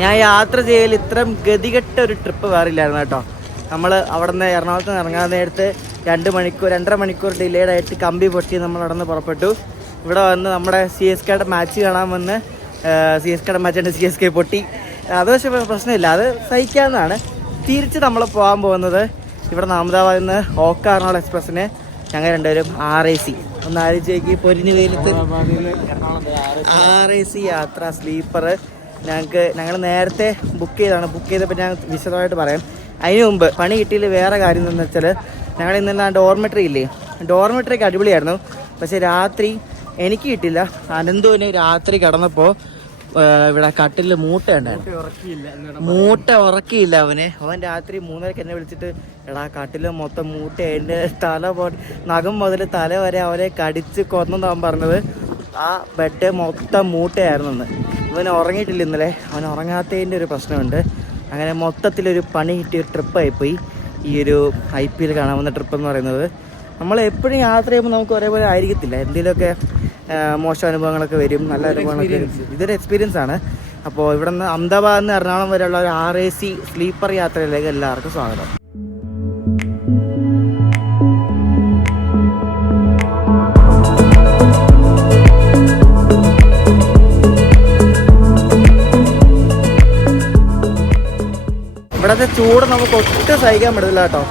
ഞാൻ യാത്ര ചെയ്യൽ ഇത്രയും ഗതികെട്ട ഒരു ട്രിപ്പ് വേറില്ലായിരുന്നു കേട്ടോ. നമ്മൾ അവിടെ നിന്ന് എറണാകുളത്ത് നിന്ന് ഇറങ്ങാൻ നേരത്ത് 2-2.5 മണിക്കൂർ ഡിലേഡ് ആയിട്ട് കമ്പി പൊട്ടി നമ്മൾ അവിടെ നിന്ന് പുറപ്പെട്ടു. ഇവിടെ വന്ന് നമ്മുടെ CSKയുടെ മാച്ച് കാണാൻ വന്ന് CSKയുടെ മാച്ചുണ്ട്, CSK പൊട്ടി. അത് പക്ഷേ പ്രശ്നമില്ല, അത് സഹിക്കാവുന്നതാണ്. തിരിച്ച് നമ്മൾ പോകാൻ പോകുന്നത് ഇവിടെ നിന്ന് അഹമ്മദാബാദിൽ നിന്ന് ഓക്ക എറണാകുളം എക്സ്പ്രസ്സിന് ഞങ്ങൾ രണ്ടുപേരും RAC ഒന്ന് ആലോചിച്ചേക്ക്. പൊരിഞ്ഞ് വെയിലത്ത് RAC യാത്ര സ്ലീപ്പർ ഞങ്ങൾ നേരത്തെ ബുക്ക് ചെയ്തതാണ്. ബുക്ക് ചെയ്തപ്പോൾ ഞാൻ വിശദമായിട്ട് പറയാം. അതിന് മുമ്പ് പണി കിട്ടിയിൽ വേറെ കാര്യം എന്താണെന്ന് വെച്ചാൽ ഞങ്ങൾ ഇന്നലെ ഡോർമെട്രി ഇല്ലേ, ഡോർമെട്രിയൊക്കെ അടിപൊളിയായിരുന്നു. പക്ഷേ രാത്രി എനിക്ക് കിട്ടില്ല. അനന്തുവിന് രാത്രി കിടന്നപ്പോൾ ഇവിടെ കട്ടിൽ മൂട്ട ഉണ്ടായിരുന്നു. മൂട്ട ഉറക്കിയില്ല അവൻ രാത്രി 3:30 എന്നെ വിളിച്ചിട്ട് എടാ കട്ടിൽ മൊത്തം മൂട്ട, എൻ്റെ നഖം മുതൽ തല വരെ അവനെ കടിച്ച് കൊന്നതാൻ പറഞ്ഞത്. ആ ബെഡ് മൊത്തം മൂട്ടയായിരുന്നു. അവൻ ഉറങ്ങിയിട്ടില്ല ഇന്നലെ. അവൻ ഉറങ്ങാത്തതിൻ്റെ ഒരു പ്രശ്നമുണ്ട്. അങ്ങനെ മൊത്തത്തിലൊരു പണി കിട്ടിയ ട്രിപ്പായിപ്പോയി ഈ ഒരു IPL കാണാവുന്ന ട്രിപ്പ് എന്ന് പറയുന്നത്. നമ്മൾ എപ്പോഴും യാത്ര ചെയ്യുമ്പോൾ നമുക്ക് ഒരേപോലെ ആയിരിക്കത്തില്ല, എന്തെങ്കിലുമൊക്കെ മോശം അനുഭവങ്ങളൊക്കെ വരും, നല്ല അനുഭവങ്ങളൊക്കെ വരും. ഇതൊരു എക്സ്പീരിയൻസ് ആണ്. അപ്പോൾ ഇവിടെ നിന്ന് അഹമ്മദാബാദിൽ നിന്ന് എറണാകുളം വരെയുള്ള ഒരു RAC സ്ലീപ്പർ യാത്രയിലേക്ക് എല്ലാവർക്കും സ്വാഗതം. ഇവിടുത്തെ ചൂട് നമുക്ക് ഒട്ടും സഹിക്കാൻ പറ്റില്ല കേട്ടോ.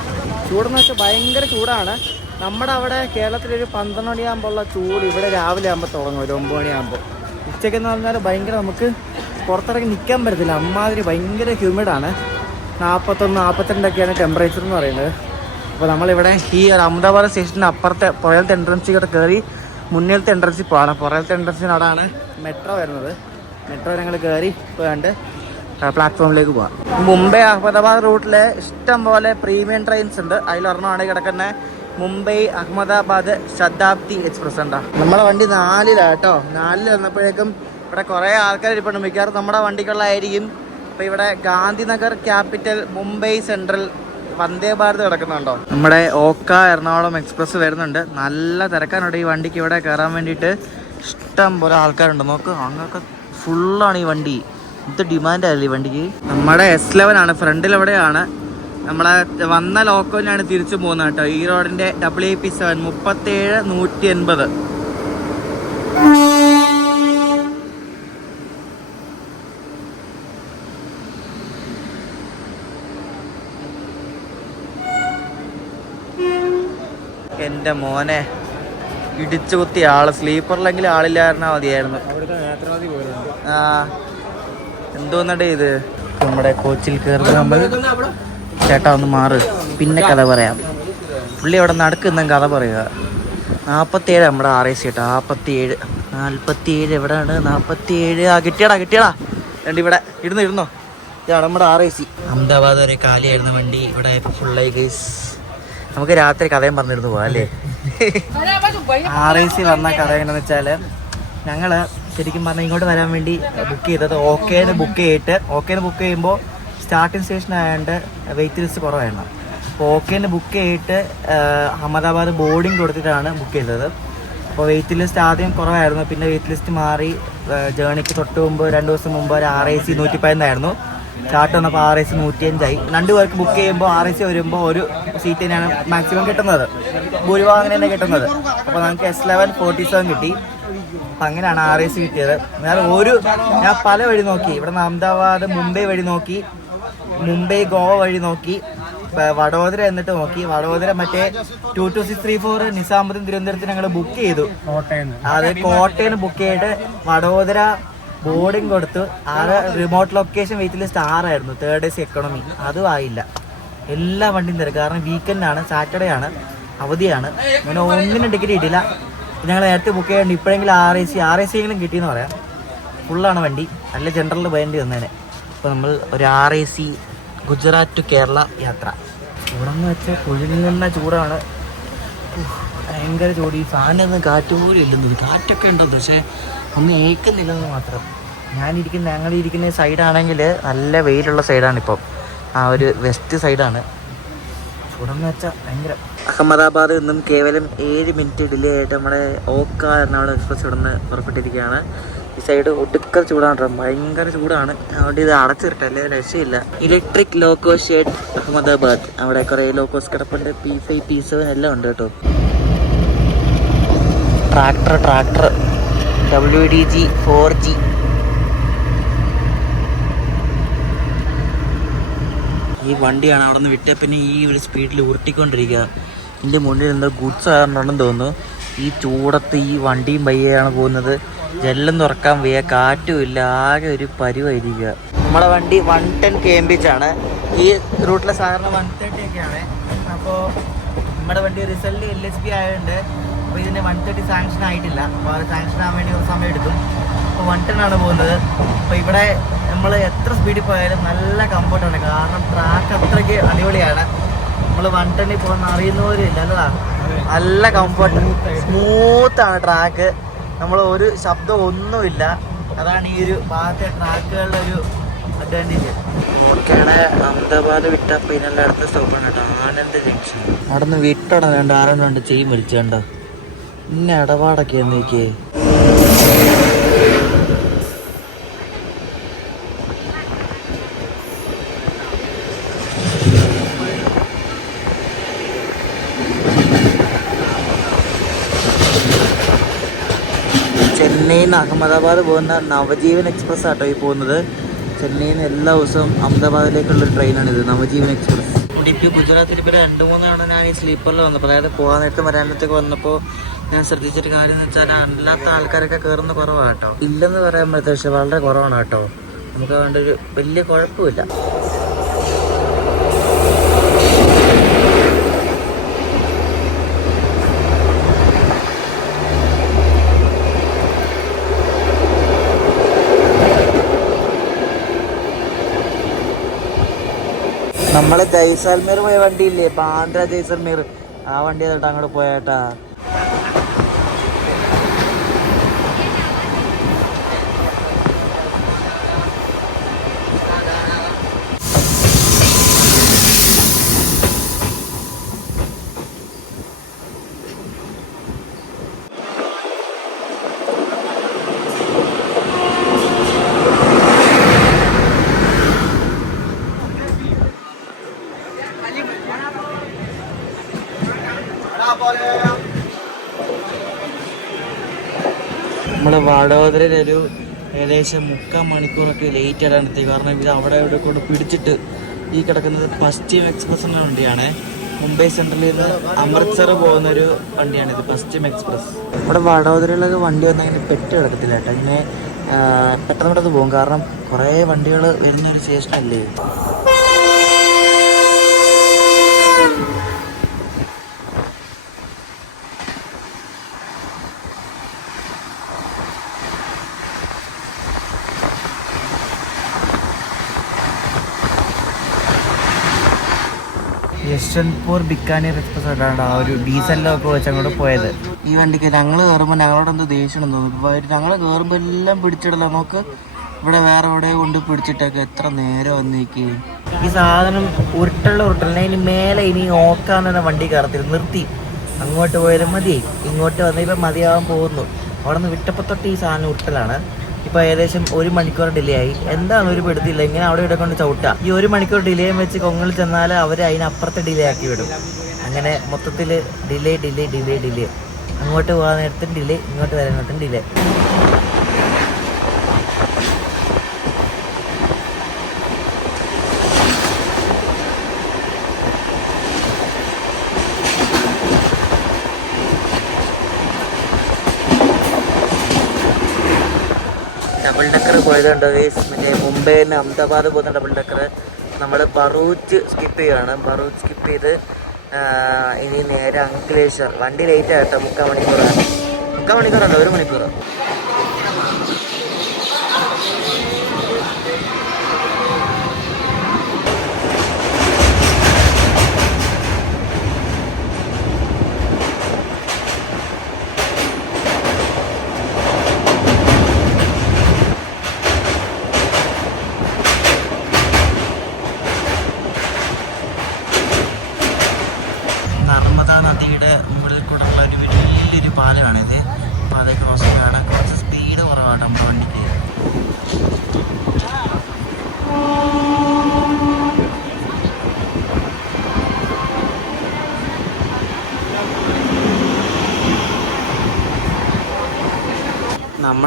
ചൂടെന്ന് വെച്ചാൽ ഭയങ്കര ചൂടാണ്. നമ്മുടെ അവിടെ കേരളത്തിലൊരു 12 മണിയാകുമ്പോൾ ഉള്ള ചൂട് ഇവിടെ രാവിലെ ആകുമ്പോൾ തുടങ്ങും, ഒരു 9 മണിയാകുമ്പോൾ. ഉച്ചയ്ക്കെന്ന് പറഞ്ഞാൽ ഭയങ്കര നമുക്ക് പുറത്തിറങ്ങി നിൽക്കാൻ പറ്റത്തില്ല, അമ്മാതിരി ഭയങ്കര ഹ്യൂമിഡാണ്. 41-42 ടെമ്പറേച്ചർ എന്ന് പറയുന്നത്. അപ്പോൾ നമ്മളിവിടെ ഈ അഹമ്മദാബാദ് സ്റ്റേഷൻ്റെ അപ്പുറത്തെ പുറയിലത്തെ എൻട്രൻസിൽ കൂടെ കയറി മുന്നിലത്തെ എൻട്രൻസിൽ പോകണം. പുറയിലത്തെ എൻട്രൻസിനോടാണ് മെട്രോ വരുന്നത്. മെട്രോ ഞങ്ങൾ കയറി പോയാണ്ട് പ്ലാറ്റ്ഫോമിലേക്ക് പോകാം. മുംബൈ അഹമ്മദാബാദ് റൂട്ടിൽ ഇഷ്ടം പോലെ പ്രീമിയം ട്രെയിൻസ് ഉണ്ട്. അതിലൊരെണ്ണമാണ് കിടക്കുന്ന മുംബൈ അഹമ്മദാബാദ് ശതാബ്ദി എക്സ്പ്രസ് ഉണ്ടാ. നമ്മുടെ വണ്ടി 4-ലാണ് കേട്ടോ. 4 വന്നപ്പോഴേക്കും ഇവിടെ കുറേ ആൾക്കാർ ഇരിപ്പുണ്ട്. മിക്കവാറും നമ്മുടെ വണ്ടിക്കുള്ളതായിരിക്കും. അപ്പോൾ ഇവിടെ ഗാന്ധിനഗർ ക്യാപിറ്റൽ മുംബൈ സെൻട്രൽ വന്ദേ ഭാരത് കിടക്കുന്നുണ്ടോ. നമ്മുടെ ഓക്ക എറണാകുളം എക്സ്പ്രസ് വരുന്നുണ്ട്. നല്ല തിരക്കാനുണ്ട് ഈ വണ്ടിക്ക്. ഇവിടെ കയറാൻ വേണ്ടിയിട്ട് ഇഷ്ടം പോലെ ആൾക്കാരുണ്ട്. നോക്ക്, അങ്ങൊക്കെ ഫുള്ളാണ് ഈ വണ്ടി. ഇത് ഡിമാൻഡായില്ലേ ഈ വണ്ടിക്ക്. നമ്മുടെ S11 ആണ് ഫ്രണ്ടിൽ. എവിടെയാണ് നമ്മളെ വന്ന ലോക്കോയിലാണ് തിരിച്ചു പോകുന്നത് കേട്ടോ. ഈ റോഡിൻ്റെ WAP7 37-180. എൻ്റെ മോനെ ഇടിച്ചു കുത്തിയ ആള്. സ്ലീപ്പറിലെങ്കിൽ ആളില്ലായിരുന്നാൽ മതിയായിരുന്നു. എന്തോന്നടേ ഇത്. നമ്മുടെ കോച്ചിൽ കയറുന്ന നമ്മൾ ചേട്ടാ ഒന്ന് മാറ്, പിന്നെ കഥ പറയാം. പുള്ളി അവിടെ നടക്കുന്ന കഥ പറയുക. 47 നമ്മുടെ RAC കേട്ടോ. 47 എവിടെയാണ്? 47. കിട്ടിയടാ. രണ്ട് ഇവിടെ ഇരുന്നോ. ഇതാണ് നമ്മുടെ RAC. അഹമ്മദാബാദ് വരെ കാലിയായിരുന്ന വണ്ടി ഇവിടെ ഇപ്പോൾ ഫുള്ളായി ഗൈസ്. നമുക്ക് രാത്രി കഥയും പറഞ്ഞിരുന്നു പോകാം അല്ലേ. RAC വന്ന കഥ എങ്ങനെയാണെന്ന് വെച്ചാൽ, ഞങ്ങൾ ശരിക്കും പറഞ്ഞാൽ ഇങ്ങോട്ട് വരാൻ വേണ്ടി ബുക്ക് ചെയ്തത് ഓക്കേന്ന് ബുക്ക് ചെയ്യുമ്പോൾ സ്റ്റാർട്ടിങ് സ്റ്റേഷൻ ആയതുകൊണ്ട് വെയിറ്റ് ലിസ്റ്റ് കുറവായിരുന്നു. അപ്പോൾ ഓക്കേന്ന് ബുക്ക് ചെയ്തിട്ട് അഹമ്മദാബാദ് ബോർഡിങ് കൊടുത്തിട്ടാണ് ബുക്ക് ചെയ്തത്. അപ്പോൾ വെയിറ്റ് ലിസ്റ്റ് ആദ്യം കുറവായിരുന്നു. പിന്നെ വെയിറ്റ് ലിസ്റ്റ് മാറി. ജേണിക്ക് തൊട്ട് മുമ്പ് 2 ദിവസം മുമ്പ് ഒരു RAC 115 ചാർട്ട് വന്നപ്പോൾ RAC 105. 2 പേർക്ക് ബുക്ക് ചെയ്യുമ്പോൾ RAC വരുമ്പോൾ ഒരു സീറ്റ് തന്നെയാണ് മാക്സിമം കിട്ടുന്നത്. ഭൂരിഭാഗം അങ്ങനെ തന്നെ കിട്ടുന്നത്. അപ്പോൾ നമുക്ക് S11 47 കിട്ടി. അപ്പം അങ്ങനെയാണ് RAC കിട്ടിയത്. വേറെ ഞാൻ പല വഴി നോക്കി. ഇവിടെ നിന്ന് അഹമ്മദാബാദ് മുംബൈ വഴി നോക്കി, മുംബൈ ഗോവ വഴി നോക്കി, വഡോദര എന്നിട്ട് നോക്കി. വഡോദര മറ്റേ 22634 നിസാമുദ്ദീൻ തിരുവനന്തപുരത്തിന് ഞങ്ങൾ ബുക്ക് ചെയ്തു. അത് കോട്ടയം ബുക്ക് ചെയ്തിട്ട് വഡോദര ബോർഡിങ് കൊടുത്തു. Remote location wait list 6 3rd AC economy. അതും ആയില്ല. എല്ലാ വണ്ടിയും തരും. കാരണം വീക്കെൻഡാണ്, സാറ്റർഡേ ആണ്, അവധിയാണ്. അങ്ങനെ ഒന്നിനും ടിക്കറ്റ് കിട്ടില്ല. ഞങ്ങൾ നേരത്തെ ബുക്ക് ചെയ്യാണ്ട് ഇപ്പോഴെങ്കിലും RAC എങ്കിലും കിട്ടിയെന്ന് പറയാം. ഫുള്ളാണ് വണ്ടി. നല്ല ജനറലിൽ പോയേണ്ടി വന്നേനെ. അപ്പോൾ നമ്മൾ ഒരു RAC ഗുജറാത്ത് ടു കേരള യാത്ര. ഇവിടെ നിന്ന് വെച്ചാൽ കുഴിഞ്ഞ ചൂടാണ്. ഭയങ്കര ചൂട്. ഈ ഫാനൊന്നും കാറ്റ് പോലും ഇല്ലെന്നത്. കാറ്റൊക്കെ ഉണ്ടെന്ന്, പക്ഷേ ഒന്നും ഏൽക്കുന്നില്ലെന്ന് മാത്രം. ഞങ്ങളിരിക്കുന്ന സൈഡാണെങ്കിൽ നല്ല വെയിലുള്ള സൈഡാണിപ്പം. ആ ഒരു വെസ്റ്റ് സൈഡാണ്. ചൂടെന്ന് വെച്ചാൽ ഭയങ്കര. അഹമ്മദാബാദിൽ നിന്നും കേവലം 7 മിനിറ്റ് ഡിലേ ആയിട്ട് നമ്മുടെ ഓക്ക എറണാകുളം എക്സ്പ്രസ് ഇവിടെ നിന്ന് പുറപ്പെട്ടിരിക്കുകയാണ്. ഈ സൈഡ് ഒടുക്ക ചൂടാണ് കേട്ടോ, ഭയങ്കര ചൂടാണ്. അതുകൊണ്ട് ഇത് അടച്ചിട്ടല്ലേ രക്ഷയില്ല. ഇലക്ട്രിക് ലോക്കോ ഷെഡ് അഹമ്മദാബാദ്, അവിടെ കുറേ ലോക്കോസ് കിടപ്പുണ്ട്. P5 P7 എല്ലാം ഉണ്ട് കേട്ടോ. Tractor WDG 4G. ഈ വണ്ടിയാണ് അവിടെ നിന്ന് വിട്ട പിന്നെ ഈ ഒരു സ്പീഡിൽ ഉരുട്ടിക്കൊണ്ടിരിക്കുക. ഇതിൻ്റെ മുന്നിൽ എന്തോ ഗുഡ്സ് ആണെന്നുണ്ടെന്ന് തോന്നുന്നു. ഈ ചൂടത്ത് ഈ വണ്ടിയും പയ്യാണ് പോകുന്നത്. ജെല്ലും തുറക്കാൻ വയ്യ, കാറ്റുമില്ല, ആകെ ഒരു പരുവായിരിക്കുക. നമ്മളെ വണ്ടി 110 kmph ആണ്. ഈ റൂട്ടിലെ സാധാരണ 130 ഒക്കെയാണ്. അപ്പോൾ നമ്മുടെ വണ്ടി റിസൾട്ട് LSP ആയതുകൊണ്ട് അപ്പോൾ ഇതിന് 130 സാങ്ഷൻ ആയിട്ടില്ല. അപ്പോൾ അത് സാങ്ഷൻ ആവാൻ വേണ്ടി കുറച്ച് സമയം എടുക്കും. അപ്പോൾ 110 ആണ് പോകുന്നത്. അപ്പോൾ ഇവിടെ നമ്മൾ എത്ര സ്പീഡിൽ പോയാലും നല്ല കംഫർട്ടാണ്, കാരണം ട്രാക്ക് അത്രയ്ക്ക് അടിപൊളിയാണ്. നമ്മൾ 110 പോകുന്ന അറിയുന്നവരും ഇല്ല അല്ലതാ, നല്ല കംഫർട്ട്, സ്മൂത്താണ് ട്രാക്ക്. നമ്മൾ ഒരു ശബ്ദം ഒന്നുമില്ല. അതാണ് ഈ ഒരു ഭാഗത്തെ ട്രാക്കുകളുടെ ഒരു അഡ്വാൻറ്റേജ്. ഓക്കെയാണ്. അഹമ്മദാബാദ് വിട്ട പിന്നെ അടുത്ത സ്റ്റോപ്പാണ് കേട്ടോ, ആനന്ദ് ജംഗ്ഷൻ. അവിടെ നിന്ന് വിട്ടട വേണ്ട ആരെണ്ണം ചെയിൻ വലിച്ചേണ്ട ഇന്ന ഇടപാടൊക്കെ എന്നേക്കേ. ചെന്നൈയിൽ നിന്ന് അഹമ്മദാബാദ് പോകുന്ന നവജീവൻ എക്സ്പ്രസ് ആട്ടോ ഈ പോകുന്നത്. ചെന്നൈയിൽ നിന്ന് എല്ലാ ദിവസവും അഹമ്മദാബാദിലേക്കുള്ളൊരു ട്രെയിനാണിത്, നവജീവൻ എക്സ്പ്രസ്. ഇപ്പോൾ ഗുജറാത്തിൽ ഇപ്പോൾ 2-3 തവണ ഞാൻ ഈ സ്ലീപ്പറിൽ വന്നപ്പോൾ, അതായത് പോകാൻ നേരത്തെ വരാനത്തേക്ക് വന്നപ്പോൾ ഞാൻ ശ്രദ്ധിച്ചൊരു കാര്യം എന്ന് വെച്ചാൽ അല്ലാത്ത ആൾക്കാരൊക്കെ കയറുന്ന കുറവാണ് കേട്ടോ. ഇല്ലെന്ന് പറയാൻ പറ്റില്ല, പക്ഷെ വളരെ കുറവാണ് കേട്ടോ. നമുക്ക് അതുകൊണ്ട് ഒരു വലിയ കുഴപ്പമില്ല. നമ്മള് ജയ്സാൽമീർ പോയ വണ്ടിയില്ലേ, ബാന്ദ്ര ജയ്സാൽമീർ, ആ വണ്ടി കേട്ടോ അങ്ങോട്ട് പോയേട്ടാ. നമ്മുടെ വഡോദരയിലൊരു ഏകദേശം 3/4 മണിക്കൂറൊക്കെ ലേറ്റ് ആയിട്ടാണ് എത്തിയത്. കാരണം ഇത് അവിടെ ഇവിടെ കൊണ്ട് പിടിച്ചിട്ട് ഈ കിടക്കുന്നത് പശ്ചിം എക്സ്പ്രസിൻ്റെ വണ്ടിയാണ്. മുംബൈ സെൻട്രലിൽ നിന്ന് അമൃത്സർ പോകുന്നൊരു വണ്ടിയാണിത്, പശ്ചിം എക്സ്പ്രസ്. ഇവിടെ വഡോദരയിലൊക്കെ വണ്ടി വന്നെങ്കിൽ പെട്ട് കിടക്കത്തില്ല കേട്ടോ, ഇങ്ങനെ പെട്ടെന്ന് പെട്ടെന്ന് പോകും. കാരണം കുറേ വണ്ടികൾ വരുന്നൊരു സ്റ്റേഷനല്ലേ. യശ്വന്ത്പൂർ ബിക്കാനീർ എക്സ്പ്രസ് ആയിട്ടാണ് ആ ഒരു ഡീസലിലൊക്കെ വെച്ച് അങ്ങോട്ട് പോയത്. ഈ വണ്ടിക്ക് ഞങ്ങൾ കയറുമ്പോൾ ഞങ്ങളോട് എന്തോ ദേഷ്യം തോന്നുന്നു. ഞങ്ങൾ കയറുമ്പോൾ എല്ലാം പിടിച്ചിടല, നമുക്ക് ഇവിടെ വേറെ എവിടെ കൊണ്ട് പിടിച്ചിട്ടൊക്കെ എത്ര നേരം വന്നേക്ക്. ഈ സാധനം ഉരുട്ടലിനെ ഇനി മേലെ ഇനി ഓക്കാന്ന് വണ്ടി കയറത്തില്ല, നിർത്തി. അങ്ങോട്ട് പോയാലും മതി, ഇങ്ങോട്ട് വന്നപ്പോൾ മതിയാവാൻ പോകുന്നു. അവിടെ നിന്ന് വിട്ടപ്പോൾ തൊട്ട് ഈ സാധനം ഉരുട്ടലാണ്. ഇപ്പോൾ ഏകദേശം 1 മണിക്കൂർ ഡിലേ ആയി. എന്താണ് ഒരു പെടുത്തില്ല, ഇങ്ങനെ അവിടെ ഇവിടെ കൊണ്ട് ചവിട്ടാം. ഈ 1 മണിക്കൂർ ഡിലേ വെച്ച് കൊങ്ങളിൽ ചെന്നാൽ അവർ അതിനപ്പുറത്തെ ഡിലേ ആക്കി വിടും. അങ്ങനെ മൊത്തത്തിൽ ഡിലേ. അങ്ങോട്ട് പോകാൻ നേരത്തും ഡിലേ, ഇങ്ങോട്ട് വരാൻ നേരത്തും ഡിലേ. ഡബിൾ ഡക്കർ പോയതുണ്ട് ഗൈസ്, മറ്റേ മുംബൈയിൽ നിന്ന് അഹമ്മദാബാദ് പോകുന്ന ഡബിൾ ഡക്കർ. നമ്മൾ ബറൂച്ച് സ്കിപ്പ് ചെയ്യുകയാണ്. ബറൂച്ച് സ്കിപ്പ് ചെയ്ത് ഇനി നേരെ അങ്കലേശ്വർ. വണ്ടി ലേറ്റ് ആയിട്ടോ, 3/4 മണിക്കൂറാണ്. 3/4 മണിക്കൂറല്ല, 1 മണിക്കൂർ. നർമ്മദ നദിയുടെ മുകളിൽ കൂടെ ഉള്ള ഒരു വലിയൊരു പാലമാണിത്. അപ്പോൾ അത് ക്രോസ് ചെയ്യാണ്.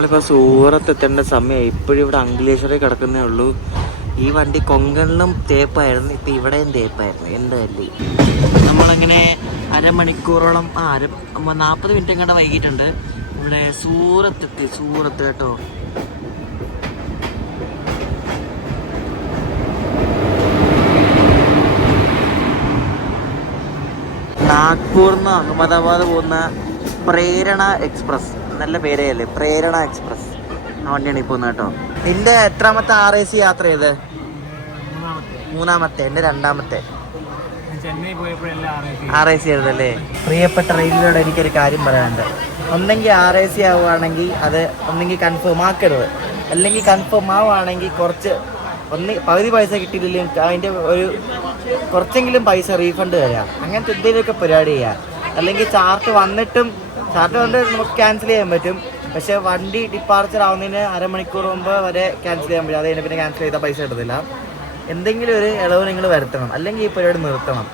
നമ്മളിപ്പോൾ സൂറത്ത് എത്തേണ്ട സമയമായി. ഇപ്പോഴും ഇവിടെ അങ്കിലേശ്വരേ കിടക്കുന്നേ ഉള്ളൂ. ഈ വണ്ടി കൊങ്കണിലും തേപ്പായിരുന്നു, ഇപ്പം ഇവിടെയും തേപ്പായിരുന്നു. എന്തല്ലേ നമ്മളങ്ങനെ അരമണിക്കൂറോളം 40 മിനിറ്റ് എങ്ങാണ്ട് വൈകിട്ടുണ്ട്. ഇവിടെ സൂറത്തെത്തി. സൂറത്ത് കേട്ടോ. നാഗ്പൂർന്ന് അഹമ്മദാബാദ് പോകുന്ന പ്രേരണ എക്സ്പ്രസ്. നല്ല പേരല്ലേ, പ്രേരണ എക്സ്പ്രസ്. ആ വണ്ടിയാണ് ഈ പോകുന്നത് കേട്ടോ. നിന്റെ എത്രാമത്തെ RAC യാത്ര ചെയ്ത്? മൂന്നാമത്തെ. എൻ്റെ രണ്ടാമത്തെ. RAC ആയിരുന്നല്ലേ. പ്രിയപ്പെട്ട റെയിലിനോട് എനിക്കൊരു കാര്യം പറയാനുണ്ട്. ഒന്നെങ്കിൽ RAC ആവുകയാണെങ്കിൽ അത് ഒന്നെങ്കിൽ കൺഫേം ആക്കരുത്, അല്ലെങ്കിൽ കൺഫേം ആവുകയാണെങ്കിൽ കുറച്ച് പകുതി പൈസ കിട്ടിയില്ലെങ്കിൽ അതിൻ്റെ കുറച്ചെങ്കിലും പൈസ റീഫണ്ട് തരാം. അങ്ങനത്തെ എന്തെങ്കിലുമൊക്കെ പരിപാടി ചെയ്യാം. അല്ലെങ്കിൽ ചാർട്ട് വന്നിട്ട് നമുക്ക് ക്യാൻസൽ ചെയ്യാൻ പറ്റും. പക്ഷേ വണ്ടി ഡിപ്പാർച്ചർ ആവുന്നതിന് അരമണിക്കൂർ മുമ്പ് വരെ ക്യാൻസൽ ചെയ്യാൻ പറ്റും. അത് കഴിഞ്ഞ് പിന്നെ ക്യാൻസൽ ചെയ്താൽ പൈസ കിട്ടത്തില്ല. എന്തെങ്കിലും ഒരു ഇളവ് നിങ്ങൾ വരുത്തണം, അല്ലെങ്കിൽ ഈ പരിപാടി നിർത്തണം.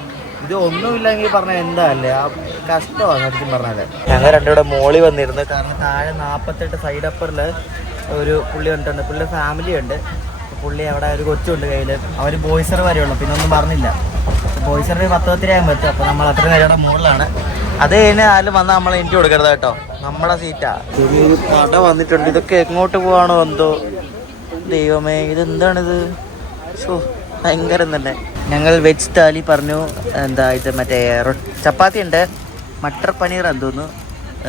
ഇത് ഒന്നുമില്ലെങ്കിൽ പറഞ്ഞാൽ എന്താ അല്ലേ, ആ കഷ്ടമാണ് സത്യം പറഞ്ഞാൽ. ഞങ്ങൾ രണ്ടുകൂടെ മോളി വന്നിരുന്നു. കാരണം താഴെ 48 സൈഡ് അപ്പറിൽ ഒരു പുള്ളി വന്നിട്ടുണ്ട്. പുള്ളി ഫാമിലി ഉണ്ട്. പുള്ളി അവിടെ ഒരു കൊച്ചുണ്ട് കയ്യിൽ. അവർ ബോയ്സർ വരെയുള്ളൂ, പിന്നെ ഒന്നും പറഞ്ഞില്ല. ബോയ്സറിന് 10-10 പറ്റും. അപ്പോൾ നമ്മൾ അത്ര നേരം മുകളിലാണ്. അത് കഴിഞ്ഞ് ആരും വന്നാൽ നമ്മൾ എനിക്ക് കൊടുക്കരുത് കേട്ടോ, നമ്മുടെ സീറ്റാ. ഒരു കട വന്നിട്ടുണ്ട്. ഇതൊക്കെ എങ്ങോട്ട് പോവാണോ എന്തോ ദൈവമേ, ഇതെന്താണിത്? ഭയങ്കരം തന്നെ. ഞങ്ങൾ വെജ് താലി പറഞ്ഞു. എന്താ ഇത് മറ്റേ ചപ്പാത്തി ഉണ്ട്, മട്ടർ പനീർ എന്തോന്നു,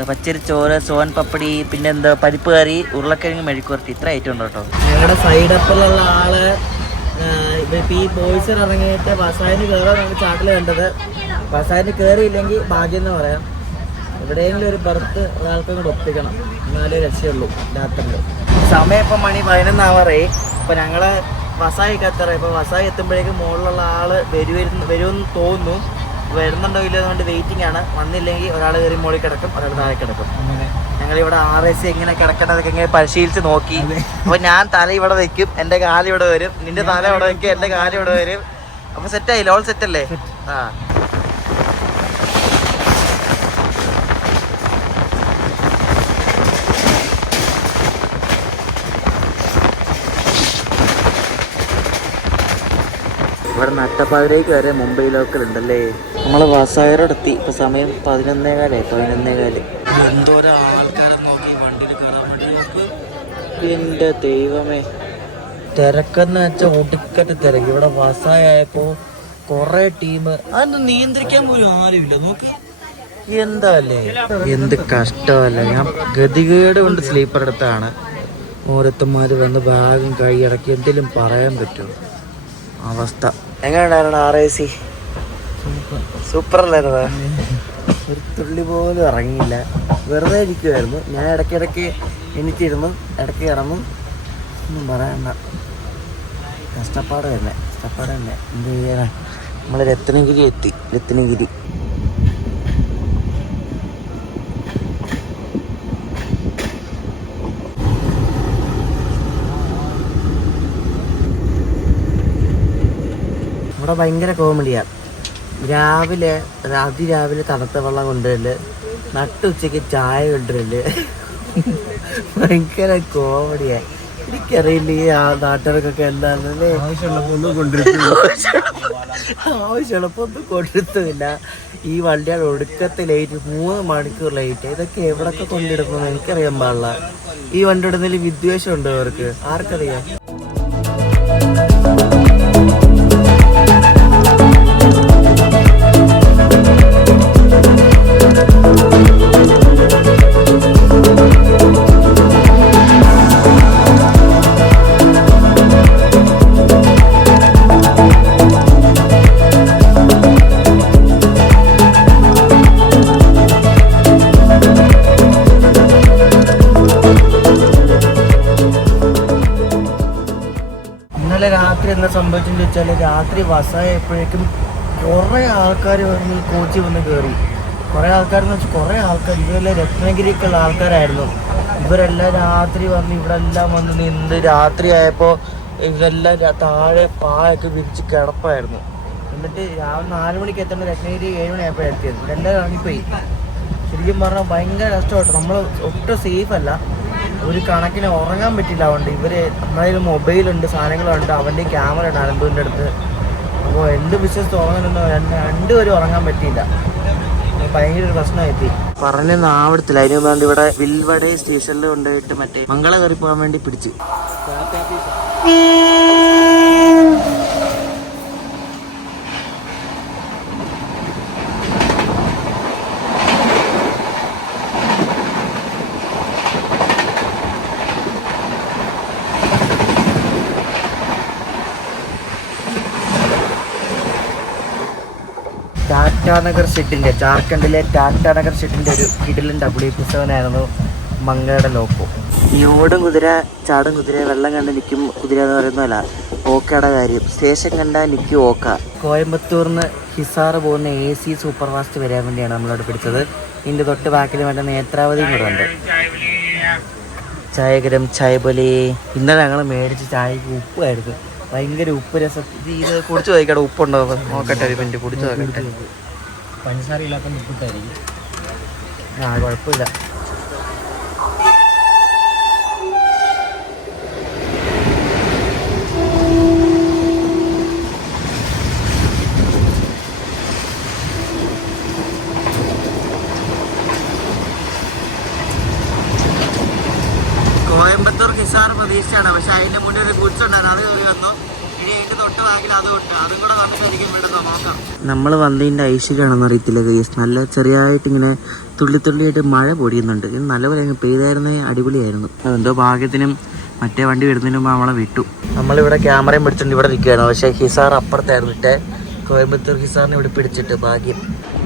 പച്ചരി ചോറ്, സോൻ പപ്പടി, പിന്നെ എന്താ പരിപ്പ് കറി, ഉരുളക്കിഴങ്ങ് മെഴുക്കുവരട്ടി. ഇത്ര ഐറ്റം ഉണ്ട് കേട്ടോ. ഞങ്ങളുടെ സൈഡ് അപ്പിലുള്ള ആള് ഇപ്പം ഈ ബോയ്സർ ഇറങ്ങിയിട്ട് ബസാരിന് കയറാൻ നമുക്ക് ചാട്ടിൽ കണ്ടത്. ബസാരിന് കയറിയില്ലെങ്കിൽ ഭാഗ്യം എന്ന് പറയാം. എവിടെയെങ്കിലും ഒരു ബർത്ത് ഒരാൾക്കും കൂടെ ഒപ്പിക്കണം, എന്നാലേ രക്ഷയുള്ളൂ രാത്രിയിൽ. സമയം ഇപ്പം മണി 11 ആവാറായി. അപ്പോൾ ഞങ്ങൾ വസായിക്ക് എത്താറായി. ഇപ്പോൾ വസായി എത്തുമ്പോഴേക്കും മുകളിലുള്ള ആൾ വരുമെന്ന് തോന്നുന്നു. വരുന്നുണ്ടോ ഇല്ലയോ എന്നുകൊണ്ട് വെയിറ്റിംഗ് ആണ്. വന്നില്ലെങ്കിൽ ഒരാൾ കയറി മുകളിൽ കിടക്കും, ഒരാൾ താഴെ കിടക്കും. ഞങ്ങളിവിടെ RAC എങ്ങനെ കിടക്കേണ്ടതൊക്കെ ഇങ്ങനെ പരിശീലിച്ച് നോക്കി. അപ്പോൾ ഞാൻ തല ഇവിടെ വയ്ക്കും, എൻ്റെ കാലിവിടെ വരും. നിന്റെ തല ഇവിടെ വയ്ക്കും, എൻ്റെ കാലിവിടെ വരും. അപ്പോൾ സെറ്റായില്ല? ഓൾ സെറ്റല്ലേ? ആ. ഇവിടെ നട്ടപ്പാതിരേക്ക് വരെ മുംബൈ ലോക്കൽ ഉണ്ടല്ലേ. നമ്മൾ വസായറോടെത്തി. ഇപ്പം സമയം 11:15. എന്തോരം ആൾക്കാരെ നോക്കി വണ്ടിയിൽ കയറാൻ വേണ്ടി നോക്ക്. എൻ്റെ ദൈവമേ, തിരക്കെന്ന് വെച്ചാൽ ഒടുക്കത്തെ തിരക്ക്. ഇവിടെ വസായപ്പോൾ കുറേ ടീം. അതൊന്നും നിയന്ത്രിക്കാൻ പോലും ആരുമില്ല. നോക്കി എന്താ അല്ലേ, എന്ത് കഷ്ടമല്ലേ. ഞാൻ ഗതികേട് കൊണ്ട് സ്ലീപ്പർ എടുത്താണ്. ഓരോരുത്തന്മാർ വന്ന് ബാഗും കൈയടക്കി. എന്തെങ്കിലും പറയാൻ പറ്റുമോ അവസ്ഥ? എങ്ങനെയുണ്ടായിരുന്നു RAC? സൂപ്പർ അല്ലായിരുന്നോ? ഒരു തുള്ളി പോലും ഇറങ്ങിയില്ല, വെറുതെ ഇരിക്കുമായിരുന്നു. ഞാൻ ഇടയ്ക്കിടയ്ക്ക് എണീറ്റിരുന്നു, ഇടയ്ക്ക് ഇറങ്ങും. ഒന്നും പറയണ്ട, കഷ്ടപ്പാട് തന്നെ. എന്ത് ചെയ്യാനാ. നമ്മൾ രത്നഗിരി എത്തി. രത്നഗിരി ഇവിടെ ഭയങ്കര കോമഡിയാണ്. അതിരാവിലെ തണുത്ത വെള്ളം കൊണ്ടുവരല്, നട്ടുച്ചയ്ക്ക് ചായ കൊണ്ടുവരല്. ഭയങ്കര കോമഡിയാണ്. എനിക്കറിയില്ല ഈ നാട്ടുകാർക്കൊക്കെ എന്താണെന്നല്ലേ. ആവശ്യമുള്ളപ്പോൾ ഒന്നും കൊണ്ടിരുത്തുമില്ല. ഈ വണ്ടിയാണ് ഒടുക്കത്തെ ലേറ്റ്, 3 മണിക്കൂർ ലേറ്റ്. ഇതൊക്കെ എവിടൊക്കെ കൊണ്ടിടുന്നത് എനിക്കറിയാൻ പാടില്ല. ഈ വണ്ടി ഇടുന്നതിൽ വിദ്വേഷം ഉണ്ടോ അവർക്ക്? ആർക്കറിയാം. രാത്രി എന്താ സംഭവിച്ചെന്ന് വെച്ചാൽ, രാത്രി വസായപ്പോഴേക്കും കുറേ ആൾക്കാർ വന്ന് ഈ കോച്ചിൽ വന്ന് കയറി. കുറേ ആൾക്കാരെന്ന് വെച്ചാൽ കുറേ ആൾക്കാർ. ഇവരെല്ലാം രത്നഗിരിക്കുള്ള ആൾക്കാരായിരുന്നു. ഇവരെല്ലാം രാത്രി വന്ന് ഇവിടെ എല്ലാം വന്ന് നിന്ന്. രാത്രി ആയപ്പോൾ ഇവരെല്ലാം താഴെ പായൊക്കെ വിരിച്ച് കിടപ്പായിരുന്നു. എന്നിട്ട് രാവിലെ 4 മണിക്ക് എത്തേണ്ട രത്നഗിരി 7 മണിയായപ്പോഴാണ് എത്തിയത്. ഇതെല്ലാം ഇറങ്ങിപ്പോയി. ശരിക്കും പറഞ്ഞാൽ ഭയങ്കര കഷ്ടമായിട്ട്. നമ്മൾ ഒട്ടും സേഫ് അല്ല. ഒരു കണക്കിന് ഉറങ്ങാൻ പറ്റില്ല. അതുകൊണ്ട് ഇവര് നമ്മളതിൽ മൊബൈലുണ്ട്, സാധനങ്ങളുണ്ട്, അവൻ്റെ ക്യാമറ ഉണ്ട് അനന്തൂരിൻ്റെ അടുത്ത്. അപ്പോൾ എന്ത് വിശ്വസിച്ച് ഉറങ്ങുന്നുണ്ടോ രണ്ടുപേരും ഉറങ്ങാൻ പറ്റിയില്ല. ഭയങ്കര ഒരു പ്രശ്നമായിപ്പോയി. പറഞ്ഞൊന്നും ആവടത്തില്ല. അതിന് വേണ്ടി ഇവിടെ വിൽവടേ സ്റ്റേഷനിൽ കൊണ്ടുപോയിട്ട് മറ്റേ മംഗള കയറി പോകാൻ വേണ്ടി പിടിച്ച്. ടാറ്റാനഗർ ഷെഡിൻ്റെ, ജാർഖണ്ഡിലെ ടാറ്റാനഗർ ഷെഡിൻ്റെ ഒരു കിടിലൻ WP7 ആയിരുന്നു മംഗളയുടെ ലോക്കോ. ഈ ഓടും കുതിര ചാടും കുതിര വെള്ളം കണ്ട് നിൽക്കും കുതിര എന്ന് പറയുന്നതല്ല ഓക്കയുടെ കാര്യം. സ്റ്റേഷൻ കണ്ടാൽ നിൽക്കും ഓക്ക. കോയമ്പത്തൂർന്ന് ഹിസാർ പോകുന്ന AC സൂപ്പർ ഫാസ്റ്റ് വരാൻ വേണ്ടിയാണ് നമ്മളവിടെ പിടിച്ചത്. ഇതിൻ്റെ തൊട്ട് ബാക്കിൽ വേണ്ട നേത്രാവതിയും കൂടെ ഉണ്ട്. ചായകരം ചായപോലെ. ഇന്നലെ ഞങ്ങൾ മേടിച്ച ചായക്ക് ഉപ്പായിരുന്നു, ഭയങ്കര ഉപ്പ് രസം. ഇത് കുടിച്ചു നോക്കട്ടെ, ഉപ്പുണ്ടോ നോക്കട്ടെ. ഒരു മിനിറ്റ് കുടിച്ചു നോക്കട്ടെ. പഞ്ചസാര ഇല്ലാത്ത ഉപ്പിട്ടായിരിക്കും. കുഴപ്പമില്ല. കോയമ്പത്തൂർ ഹിസാർ പ്രതീക്ഷയാണ്, പക്ഷെ അതിന്റെ മുന്നേ ഒരു ഗുഡ്സ് ഉണ്ടായിരുന്നു, അത് കയറി വന്നു. ഇനി അതിന്റെ തൊട്ട് ബാക്കിൽ അതും ഉണ്ട്, അതും കൂടെ വന്നിട്ടായിരിക്കും വിടുന്നത്. നോക്കാം. നമ്മൾ വന്നതിന്റെ ഐശ്വര്യമാണെന്ന് അറിയത്തില്ല ഗൈസ്. നല്ല ചെറിയായിട്ട് ഇങ്ങനെ തുള്ളിയായിട്ട് മഴ പൊടിയുന്നുണ്ട്. ഇത് നല്ലപോലെ അങ്ങ് പെയ്തായിരുന്നേ അടിപൊളിയായിരുന്നു. എന്തോ ഭാഗ്യത്തിനും മറ്റേ വണ്ടി വരുന്നതിന് മുമ്പ് നമ്മളെ വിട്ടു. നമ്മളിവിടെ ക്യാമറയും പിടിച്ചിട്ട് ഇവിടെ നിൽക്കുകയാണ്. പക്ഷേ ഹിസാർ അപ്പുറത്തായിരുന്നു ഇട്ടേ. കോയമ്പത്തൂർ ഹിസാറിനെ ഇവിടെ പിടിച്ചിട്ട് ഭാഗ്യം.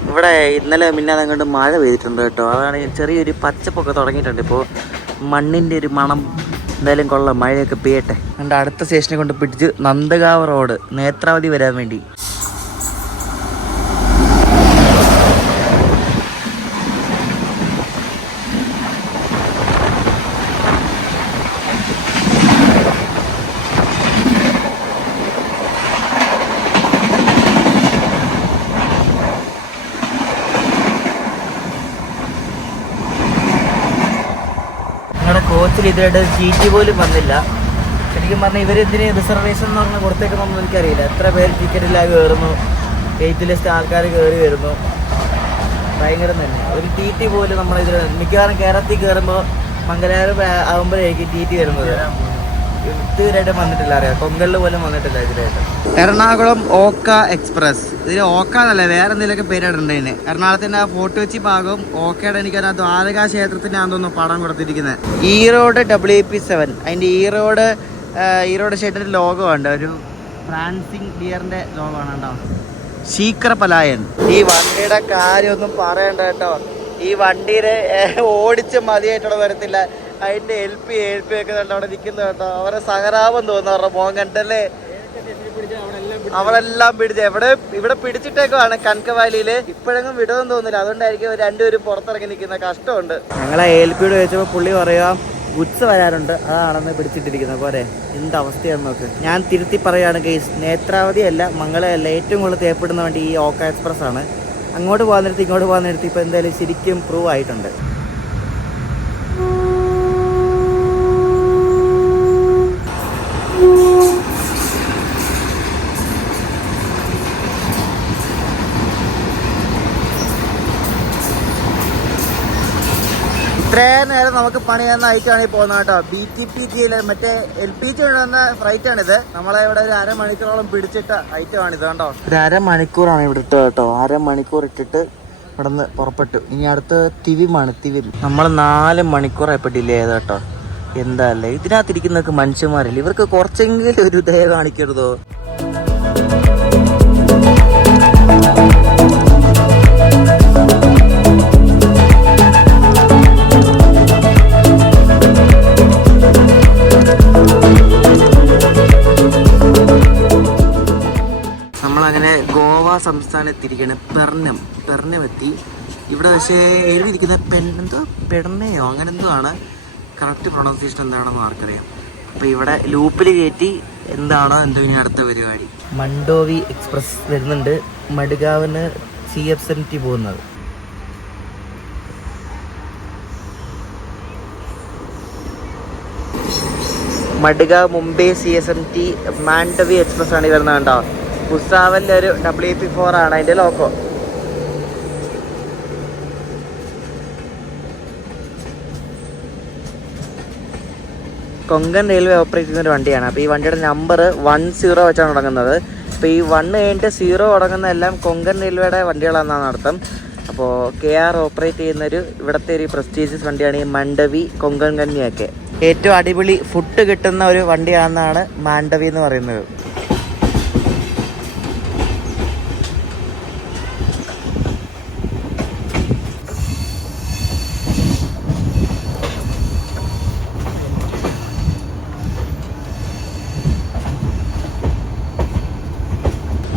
ഇവിടെ ഇന്നലെ അങ്ങോട്ട് മഴ പെയ്തിട്ടുണ്ട് കേട്ടോ. അതാണ് ചെറിയൊരു പച്ചപ്പൊക്കെ തുടങ്ങിയിട്ടുണ്ട്. ഇപ്പോൾ മണ്ണിൻ്റെ ഒരു മണം എന്തായാലും കൊള്ളാം. മഴയൊക്കെ പെയ്യട്ടെ. എൻ്റെ അടുത്ത സ്റ്റേഷനെ കൊണ്ട് പിടിച്ച് നന്ദഗാവ് റോഡ് നേത്രാവതി വരാൻ വേണ്ടി. കോച്ചിൽ ഇതുമായിട്ട് GT പോലും വന്നില്ല. ശരിക്കും പറഞ്ഞാൽ ഇവരെന്തിന് റിസർവേഷൻ എന്ന് പറഞ്ഞാൽ കൊടുത്തേക്കുന്നൊന്നും എനിക്കറിയില്ല. എത്ര പേര് ടിക്കറ്റില്ലാതെ കയറുന്നു, വെയിറ്റ് ലിസ്റ്റ് ആൾക്കാർ കയറി വരുന്നു. ഭയങ്കരം തന്നെ. ഒരു TT പോലും നമ്മളിതിൽ മിക്കവാറും കേരളത്തിൽ കയറുമ്പോൾ മംഗലാപുരം ആകുമ്പോഴേക്കും TT വരുന്നത്. ഇതുവരായിട്ടും വന്നിട്ടില്ല. അറിയാം, കൊങ്കലിൽ പോലും വന്നിട്ടില്ല ഇതിലായിട്ട്. എറണാകുളം ഓക്ക എക്സ്പ്രസ്. ഇതിന് ഓക്ക എന്നല്ല, വേറെ എന്തെങ്കിലുമൊക്കെ പേരിടേണ്ടതിന്. എറണാകുളത്തിൻ്റെ ആ ഫോർട്ട് കൊച്ചി ഭാഗവും ഓക്കയുടെ എനിക്കതിനകത്ത് ദ്വാരകാ ക്ഷേത്രത്തിൻ്റെ ആണെന്ന് പടം കൊടുത്തിരിക്കുന്നത്. ഈറോഡ് WP7. അതിൻ്റെ ഈറോഡ് ഷെഡിൻ്റെ ലോഗോ ഉണ്ട്. ഒരു ഫ്രാൻസിങ് ഡിയറിൻ്റെ ലോഗോ ആണ് കേട്ടോ. ശീക്രപലായൻ. ഈ വണ്ടിയുടെ കാര്യമൊന്നും പറയണ്ട കേട്ടോ. ഈ വണ്ടിയുടെ ഓടിച്ച് മതിയായിട്ടുള്ള വരത്തില്ല. അതിൻ്റെ LP ഒക്കെ കണ്ട് അവിടെ നിൽക്കുന്നത് കേട്ടോ. അവരെ സഹതാപം തോന്നുന്നു അവരുടെ മോൻ കണ്ടല്ലേ. അവളെല്ലാം പിടിച്ച് ഇവിടെ പിടിച്ചിട്ടേക്കുവാണ് കൻകവാലിയിൽ. ഇപ്പോഴെങ്കിലും വിടുമെന്ന് തോന്നുന്നില്ല. അതുകൊണ്ടായിരിക്കും രണ്ടുപേരും പുറത്തിറങ്ങി നിൽക്കുന്ന. കഷ്ടമുണ്ട്. ഞങ്ങളെ LPയോട് ചോദിച്ചപ്പോൾ പുള്ളി പറയുക ഗുഡ്സ് വരാറുണ്ട്, അതാണെന്ന് പിടിച്ചിട്ടിരിക്കുന്നത്. പോരെ, എന്ത് അവസ്ഥയാണെന്ന് നോക്ക്. ഞാൻ തിരുത്തി പറയുകയാണ് കേസ്. നേത്രാവതി അല്ല, മംഗളയല്ല, ഏറ്റവും കൂടുതൽ തേപ്പെടുന്ന വണ്ടി ഈ ഓക്ക എക്സ്പ്രസ് ആണ്. അങ്ങോട്ട് പോകാൻ നേരത്ത് ഇങ്ങോട്ട് പോകാൻ നേരത്ത് ഇപ്പോൾ എന്തായാലും ശരിക്കും പ്രൂവ് ആയിട്ടുണ്ട്. ഇത്രയും നേരം നമുക്ക് പണി തന്ന ഐറ്റാണ് ഈ പോകുന്നത് കേട്ടോ. BTPGയിൽ മറ്റേ LPG കൊണ്ടുവന്ന ഫ്ലൈറ്റാണിത്. നമ്മളെ ഇവിടെ ഒരു അരമണിക്കൂറോളം പിടിച്ചിട്ട ഐറ്റമാണിത് കേട്ടോ. ഒരു അരമണിക്കൂറാണ് ഇവിടെ ഇട്ടത് കേട്ടോ. അരമണിക്കൂർ ഇട്ടിട്ട് ഇവിടെ നിന്ന് പുറപ്പെട്ടു. ഇനി അടുത്ത് തിവിമാണ്. നമ്മൾ 4 മണിക്കൂറായപ്പോൾ ഡിലേ ചെയ്ത് കേട്ടോ. എന്താ അല്ലേ, ഇതിനകത്തിരിക്കുന്നവർക്ക് മനുഷ്യന്മാരില്ല. ഇവർക്ക് കുറച്ചെങ്കിലും ഒരു ദയ കാണിക്കരുതോ. നമ്മളങ്ങനെ ഗോവ സംസ്ഥാനത്തിരിക്കുകയാണ്. പെർണമെത്തി. ഇവിടെ പക്ഷേ എഴുതിയിരിക്കുന്ന പെടന്നയോ അങ്ങനെ എന്തോ ആണ്. കറക്റ്റ് പ്രൊണൗൺസിയേഷൻ എന്താണെന്ന് ആർക്കറിയാം. അപ്പോൾ ഇവിടെ ലൂപ്പിൽ കയറ്റി എന്താണോ എന്തോ ഇനി അടുത്ത പരിപാടി. മണ്ടോവി എക്സ്പ്രസ് വരുന്നുണ്ട്. മഡ്ഗാവിന് CF70 പോകുന്നത്. മഡ്ഗാവ് മുംബൈ CSMT മാൻഡവി എക്സ്പ്രസ് ആണ് ഈ വരുന്നത് കണ്ടോ. ഭുസാവലിൻ്റെ ഒരു WP4 ആണ് അതിൻ്റെ ലോക്കോ. കൊങ്കൺ റെയിൽവേ ഓപ്പറേറ്റ് ചെയ്യുന്ന ഒരു വണ്ടിയാണ്. അപ്പോൾ ഈ വണ്ടിയുടെ നമ്പർ 10 വെച്ചാണ് തുടങ്ങുന്നത്. അപ്പോൾ ഈ 1 കഴിഞ്ഞിട്ട് 0 തുടങ്ങുന്ന എല്ലാം കൊങ്കൺ റെയിൽവേയുടെ വണ്ടികളാണെന്നാണ് അർത്ഥം. അപ്പോൾ KR ഓപ്പറേറ്റ് ചെയ്യുന്നൊരു ഇവിടുത്തെ ഒരു പ്രസ്റ്റീജിയസ് വണ്ടിയാണ് ഈ മാൻഡവി കൊങ്കൺ കന്യൊക്കെ. ഏറ്റവും അടിപൊളി ഫുഡ് കിട്ടുന്ന ഒരു വണ്ടിയാണെന്നാണ് മാൻഡവി എന്ന് പറയുന്നത്.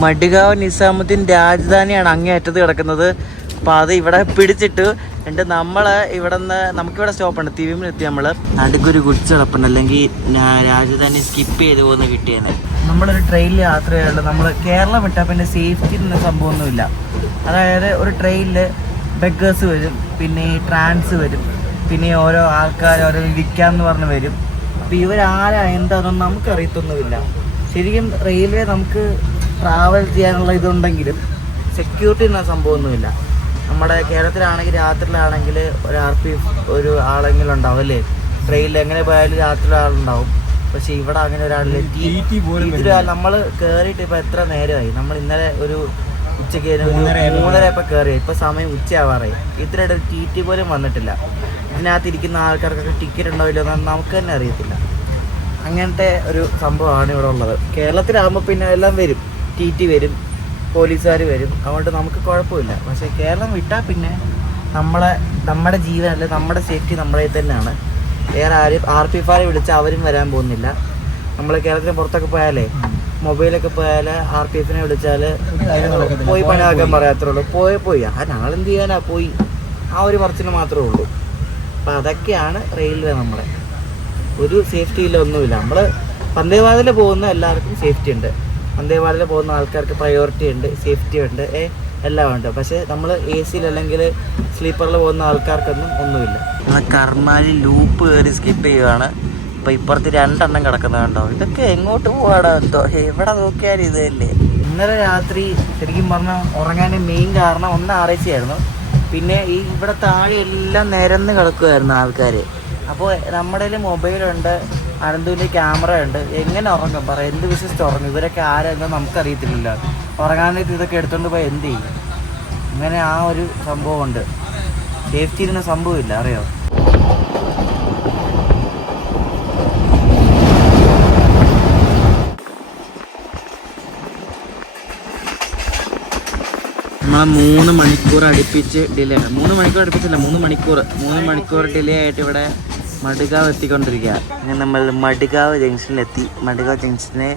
മഡ്ഗാവ് നിസാമുദ്ദീൻ രാജധാനിയാണ് അങ്ങേയറ്റത്ത് കിടക്കുന്നത്. അപ്പോൾ അത് ഇവിടെ പിടിച്ചിട്ട് എന്നിട്ട് നമ്മൾ ഇവിടെ നിന്ന് നമുക്കിവിടെ സ്റ്റോപ്പുണ്ട്. തിരുവിനെത്തി നമ്മൾ അടുക്കൊരു ഗുഡ്സ് കിടപ്പുണ്ട്, അല്ലെങ്കിൽ രാജധാനി സ്കിപ്പ് ചെയ്ത് പോകുന്ന കിട്ടിയത്. നമ്മളൊരു ട്രെയിനിൽ യാത്ര ചെയ്യാറുണ്ട്. നമ്മൾ കേരളം വിട്ടാൽ പിന്നെ സേഫ്റ്റി എന്ന സംഭവമൊന്നുമില്ല. അതായത് ഒരു ട്രെയിനിൽ ബെഗേഴ്സ് വരും, പിന്നെ ട്രാൻസ് വരും, പിന്നെ ഓരോ ആൾക്കാർ ഓരോ വിൽക്കാമെന്ന് പറഞ്ഞ് വരും. അപ്പോൾ ഇവരാരാ എന്താണെന്നൊന്നും നമുക്കറിയത്തൊന്നുമില്ല. ശരിക്കും റെയിൽവേ നമുക്ക് ട്രാവൽ ചെയ്യാനുള്ള ഇതുണ്ടെങ്കിലും സെക്യൂരിറ്റി എന്ന സംഭവമൊന്നുമില്ല. നമ്മുടെ കേരളത്തിലാണെങ്കിൽ രാത്രിയിലാണെങ്കിൽ ഒരു ആളെങ്കിലും ഉണ്ടാവും അല്ലേ. ട്രെയിനിൽ എങ്ങനെ പോയാലും രാത്രി ആളുണ്ടാവും. പക്ഷെ ഇവിടെ അങ്ങനെ ഒരാളില്ല. നമ്മൾ കയറിയിട്ട് ഇപ്പോൾ എത്ര നേരമായി? നമ്മൾ ഇന്നലെ ഒരു ഉച്ചയ്ക്ക് 3:30 ഇപ്പോൾ കയറി. ഇപ്പോൾ സമയം ഉച്ചയാവാറായി. ഇത്രയുടെ TT പോലും വന്നിട്ടില്ല. ഇതിനകത്ത് ഇരിക്കുന്ന ആൾക്കാർക്കൊക്കെ ടിക്കറ്റ് ഉണ്ടാവില്ല എന്ന് നമുക്ക് തന്നെ അറിയത്തില്ല. അങ്ങനത്തെ ഒരു സംഭവമാണ് ഇവിടെ ഉള്ളത്. കേരളത്തിലാകുമ്പോൾ പിന്നെ എല്ലാം വരും, TT വരും, പോലീസുകാർ വരും, അതുകൊണ്ട് നമുക്ക് കുഴപ്പമില്ല. പക്ഷേ കേരളം വിട്ടാൽ പിന്നെ നമ്മുടെ ജീവനല്ല, നമ്മുടെ സേഫ്റ്റി നമ്മുടെ തന്നെയാണ്. വേറെ ആരും RP5 വിളിച്ചാൽ അവരും വരാൻ പോകുന്നില്ല. നമ്മൾ കേരളത്തിന് പുറത്തൊക്കെ പോയാലേ മൊബൈലൊക്കെ പോയാൽ RPFനെ വിളിച്ചാൽ പോയി പണിയാക്കാൻ പറയാത്രേ ഉള്ളൂ. പോയി ഞങ്ങളെന്ത് ചെയ്യാനാ പോയി, ആ ഒരു പറച്ചിന് മാത്രമേ ഉള്ളൂ. അപ്പം അതൊക്കെയാണ് റെയിൽവേ. നമ്മളെ ഒരു സേഫ്റ്റിയില്ല, ഒന്നുമില്ല. നമ്മൾ വന്ദേ ഭാരതിൽ പോകുന്ന എല്ലാവർക്കും സേഫ്റ്റി ഉണ്ട്. വന്ദേ ഭാരതിൽ പോകുന്ന ആൾക്കാർക്ക് പ്രയോറിറ്റി ഉണ്ട്, സേഫ്റ്റി ഉണ്ട്, എല്ലാം ഉണ്ട്. പക്ഷേ നമ്മൾ AC അല്ലെങ്കിൽ സ്ലീപ്പറിൽ പോകുന്ന ആൾക്കാർക്കൊന്നും ഒന്നുമില്ല. കർമാലി ലൂപ്പ് കയറി സ്കിപ്പ് ചെയ്യുകയാണ്. അപ്പോൾ ഇപ്പുറത്ത് 2 എണ്ണം കിടക്കുന്നത് കണ്ടോ. ഇതൊക്കെ എങ്ങോട്ട് പോവാടാ എന്തോ, എവിടെ നോക്കിയാലും ഇത് തന്നെ. ഇന്നലെ രാത്രി ശരിക്കും പറഞ്ഞാൽ ഉറങ്ങാൻ മെയിൻ കാരണം ഒന്ന് RAC ആയിരുന്നു. പിന്നെ ഈ ഇവിടെ താഴെ എല്ലാം നിരന്ന് കിടക്കുമായിരുന്നു ആൾക്കാർ. അപ്പോൾ നമ്മുടെ കയ്യിൽ മൊബൈലുണ്ട്, അനന്തുവിൻ്റെ ക്യാമറ ഉണ്ട്. എങ്ങനെ ഉറങ്ങും പറ, എന്ത് വിശ്വസിച്ച് ഉറങ്ങും? ഇവരൊക്കെ ആരെന്താ നമുക്കറിയത്തില്ലല്ലോ. ഉറങ്ങാനായിട്ട് ഇതൊക്കെ എടുത്തുകൊണ്ട് പോയി എന്ത് ചെയ്യും? അങ്ങനെ ആ ഒരു സംഭവമുണ്ട്. സേഫ്റ്റി ഇരുന്ന സംഭവമില്ല, അറിയോ. നമ്മളെ 3 മണിക്കൂർ അടുപ്പിച്ച് ഡിലേ ആണ്. 3 മണിക്കൂർ അടുപ്പിച്ചല്ല, 3 മണിക്കൂർ ഡിലേ ആയിട്ട് ഇവിടെ മഡ്ഗാവ് എത്തിക്കൊണ്ടിരിക്കുക. അങ്ങനെ നമ്മൾ മഡ്ഗാവ് ജംഗ്ഷനിലെത്തി. മഡ്ഗാവ് ജംഗ്ഷന്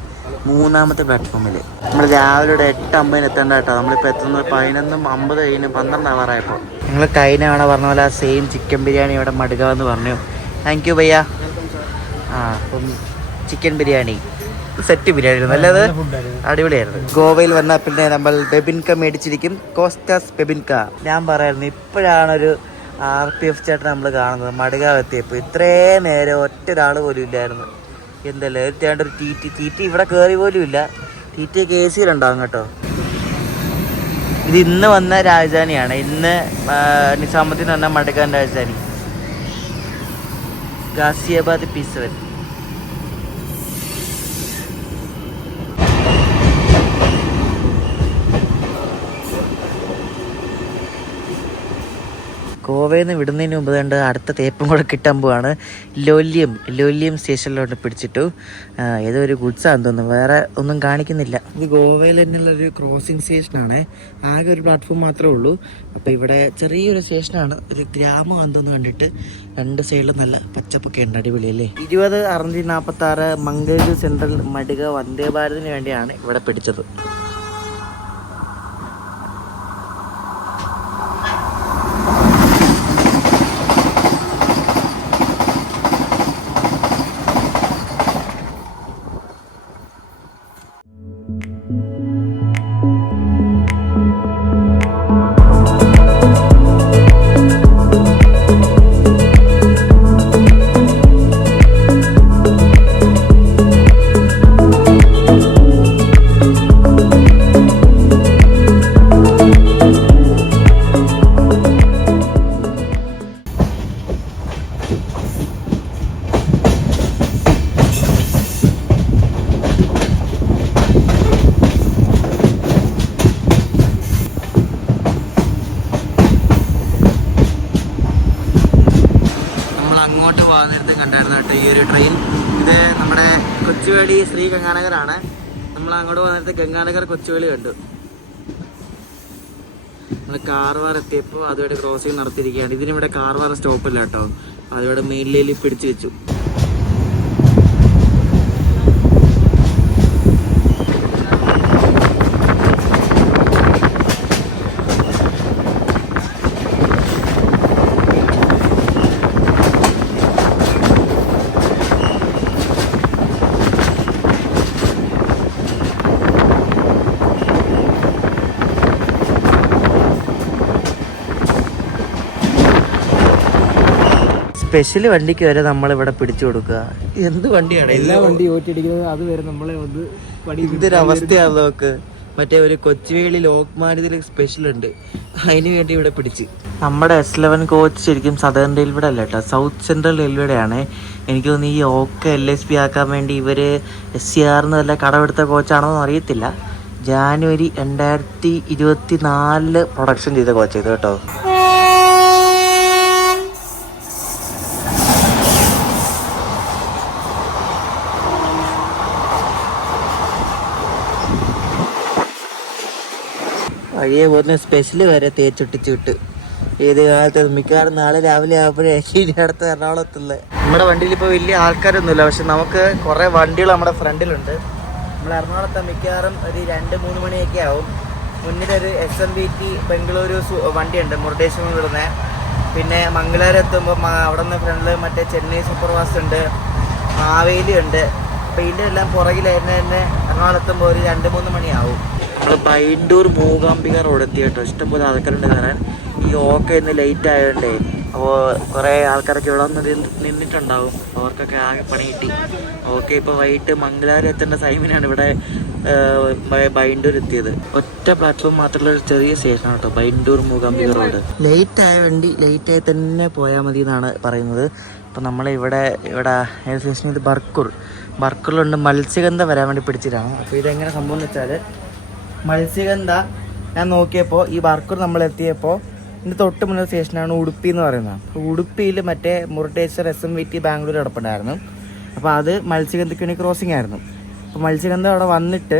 3ാമത്തെ പ്ലാറ്റ്ഫോമിൽ. നമ്മൾ രാവിലെ 8:50 എത്തേണ്ട കേട്ടോ. നമ്മളിപ്പോൾ എത്തുന്നത് 11:50 കഴിഞ്ഞ് 12 ആവാറായപ്പോൾ. നിങ്ങൾ കഴിഞ്ഞ തവണ പറഞ്ഞ പോലെ ആ സെയിം ചിക്കൻ ബിരിയാണി ഇവിടെ മഡ്ഗാവ് എന്ന് പറഞ്ഞു. താങ്ക് യു ഭയ്യ. അപ്പം ചിക്കൻ ബിരിയാണി സെറ്റ് ബിരിയാണി നല്ലത്, അടിപൊളിയായിരുന്നു. ഗോവയിൽ വന്നാൽ പിന്നെ നമ്മൾ ബെബിൻക മേടിച്ചിരിക്കും, കോസ്റ്റാസ് ബെബിൻക. ഞാൻ പറയായിരുന്നു ഇപ്പോഴാണൊരു RPF ചേട്ടൻ നമ്മൾ കാണുന്നത്. മഡ്ഗാവ് എത്തിയപ്പോൾ ഇത്രയും നേരം ഒറ്റ ഒരാൾ പോലും ഇല്ലായിരുന്നു. എന്തല്ലേ ഒരു TT ഇവിടെ കയറി പോലും ഇല്ല. TT KC-യിലുണ്ടാകും കേട്ടോ. ഇത് ഇന്ന് വന്ന രാജധാനിയാണ്. ഇന്ന് നിസാമുദ്ദീൻ വന്ന മഡ്ഗാവ് രാജധാനി ഗാസിയാബാദ് P7. ഗോവയിൽ നിന്ന് വിടുന്നതിന് മുമ്പ് കണ്ട് അടുത്ത തേപ്പും കൂടെ കിട്ടാൻ പോവാണ്. ലോല്യം സ്റ്റേഷനിലോട്ട് പിടിച്ചിട്ടു. ഏതോ ഒരു ഗുഡ്സാന്ന് തോന്നുന്നു, വേറെ ഒന്നും കാണിക്കുന്നില്ല. ഇത് ഗോവയിൽ തന്നെയുള്ളൊരു ക്രോസിംഗ് സ്റ്റേഷനാണ്. ആകെ ഒരു പ്ലാറ്റ്ഫോം മാത്രമേ ഉള്ളൂ. അപ്പോൾ ഇവിടെ ചെറിയൊരു സ്റ്റേഷനാണ്. ഒരു ഗ്രാമം എന്തോന്ന് കണ്ടിട്ട് 2 സൈഡിലും നല്ല പച്ചപ്പൊക്കെ ഉണ്ട്, അടിപൊളിയല്ലേ. 20-646 മംഗളൂരു സെൻട്രൽ മഡ്ഗാവ് വന്ദേ ഭാരതിന് വേണ്ടിയാണ് ഇവിടെ പിടിച്ചത്. ഈ ഒരു ട്രെയിൻ. ഇത് നമ്മുടെ കൊച്ചുവേളി ശ്രീ ഗംഗാനഗറാണ്. നമ്മൾ അങ്ങോട്ട് വന്നിട്ട് ഗംഗാനഗർ കൊച്ചുവേളി കണ്ടു. നമ്മൾ കാർവാർ എത്തിയപ്പോൾ അതുവരെ ക്രോസിങ് നടത്തിയിരിക്കുകയാണ്. ഇതിനിവിടെ കാർവാർ സ്റ്റോപ്പില്ല കേട്ടോ, അതിവിടെ മെയിനിലേക്ക് പിടിച്ചു വെച്ചു. സ്പെഷ്യൽ വണ്ടിക്ക് വരെ നമ്മളിവിടെ പിടിച്ചു കൊടുക്കുക. എന്ത് വണ്ടിയാണ് എല്ലാ വണ്ടി ഓട്ടിടിക്കുന്നത്, അത് വരെ നമ്മളെ ഒന്ന് ഇതൊരവസ്ഥയാണ് നോക്ക്. മറ്റേ ഒരു കൊച്ചുവേളി ലോക്മാന്യത്തിൽ സ്പെഷ്യൽ ഉണ്ട്, അതിന് വേണ്ടി ഇവിടെ പിടിച്ച്. നമ്മുടെ S11 കോച്ച് ശരിക്കും സദേൺ റെയിൽവേയുടെ അല്ല കേട്ടോ, സൗത്ത് സെൻട്രൽ റെയിൽവേയുടെ ആണ്. എനിക്ക് തോന്നുന്നു ഈ ഓക്കെ LSP ആക്കാൻ വേണ്ടി ഇവർ SCR എന്നല്ല കടമെടുത്ത കോച്ചാണോന്ന് അറിയത്തില്ല. ജാനുവരി 2024 പ്രൊഡക്ഷൻ ചെയ്ത കോച്ച് ഇത് കേട്ടോ. വഴിയെ പോകുന്ന സ്പെഷ്യൽ വരെ തേച്ചൊട്ടിച്ച് വിട്ട്. ഏത് കാലത്ത് മിക്കവാറും നാളെ രാവിലെ ആകുമ്പോഴേക്കും അടുത്ത എറണാകുളത്തുള്ള. നമ്മുടെ വണ്ടിയിൽ ഇപ്പോൾ വലിയ ആൾക്കാരൊന്നുമില്ല, പക്ഷെ നമുക്ക് കുറേ വണ്ടികൾ നമ്മുടെ ഫ്രണ്ടിലുണ്ട്. നമ്മൾ എറണാകുളത്ത് മിക്കവാറും ഒരു 2-3 മണിയൊക്കെ ആവും. മുന്നിലൊരു SMBT ബംഗളൂരു വണ്ടിയുണ്ട് മുരുടേശ്വരം വിടുന്നത്. പിന്നെ മംഗലാപുരം എത്തുമ്പോൾ അവിടെ നിന്ന് ഫ്രണ്ടിൽ മറ്റേ ചെന്നൈ സൂപ്പർ ഫാസ്റ്റ് ഉണ്ട്, മാവേലി ഉണ്ട്. അപ്പോൾ ഇതിൻ്റെ എല്ലാം പുറകിലായിരുന്നു തന്നെ എറണാകുളത്തുമ്പോൾ ഒരു 2-3 മണിയാവും. നമ്മൾ ബൈൻഡൂർ മൂകാംബിക റോഡ് എത്തി കേട്ടോ. ഇഷ്ടംപോലെ ആൾക്കാരുണ്ട് കയറാൻ. ഈ ഓക്കെ ഇന്ന് ലേറ്റ് ആയതുകൊണ്ടേ അപ്പോൾ കുറേ ആൾക്കാരൊക്കെ ഇവിടെ വന്ന് നിന്നിട്ടുണ്ടാവും. അവർക്കൊക്കെ ആകെ പണി കിട്ടി. ഓക്കെ ഇപ്പോൾ വൈകിട്ട് മംഗലാപുരം എത്തേണ്ട ടൈമിനാണ് ഇവിടെ ബൈൻഡൂർ എത്തിയത്. ഒറ്റ പ്ലാറ്റ്ഫോം മാത്രമുള്ള ഒരു ചെറിയ സ്റ്റേഷനാണ് കേട്ടോ ബൈൻഡൂർ മൂകാംബിക റോഡ്. ലേറ്റ് ആയ വണ്ടി ലേറ്റായി തന്നെ പോയാൽ മതി എന്നാണ് പറയുന്നത്. അപ്പോൾ നമ്മളിവിടെ ഏത് സ്റ്റേഷൻ? ഇത് ബർക്കൂറിലുണ്ട്. മത്സ്യഗന്ധ വരാൻ വേണ്ടി പിടിച്ചിട്ടാണ്. അപ്പോൾ ഇതെങ്ങനെ സംഭവം എന്ന് വെച്ചാൽ, മത്സ്യഗന്ധ ഞാൻ നോക്കിയപ്പോൾ ഈ ബർക്കൂർ നമ്മൾ എത്തിയപ്പോൾ ഇതിൻ്റെ തൊട്ട് മുന്നേ സ്റ്റേഷനാണ് ഉടുപ്പി എന്ന് പറയുന്നത്. അപ്പോൾ ഉടുപ്പിയിൽ മറ്റേ മുരുടേശ്വർ SMBT ബാംഗ്ലൂർ കിടപ്പുണ്ടായിരുന്നു. അപ്പോൾ അത് മത്സ്യഗന്ധയ്ക്ക് വേണ്ടി ക്രോസിംഗ് ആയിരുന്നു. അപ്പോൾ മത്സ്യഗന്ധ അവിടെ വന്നിട്ട്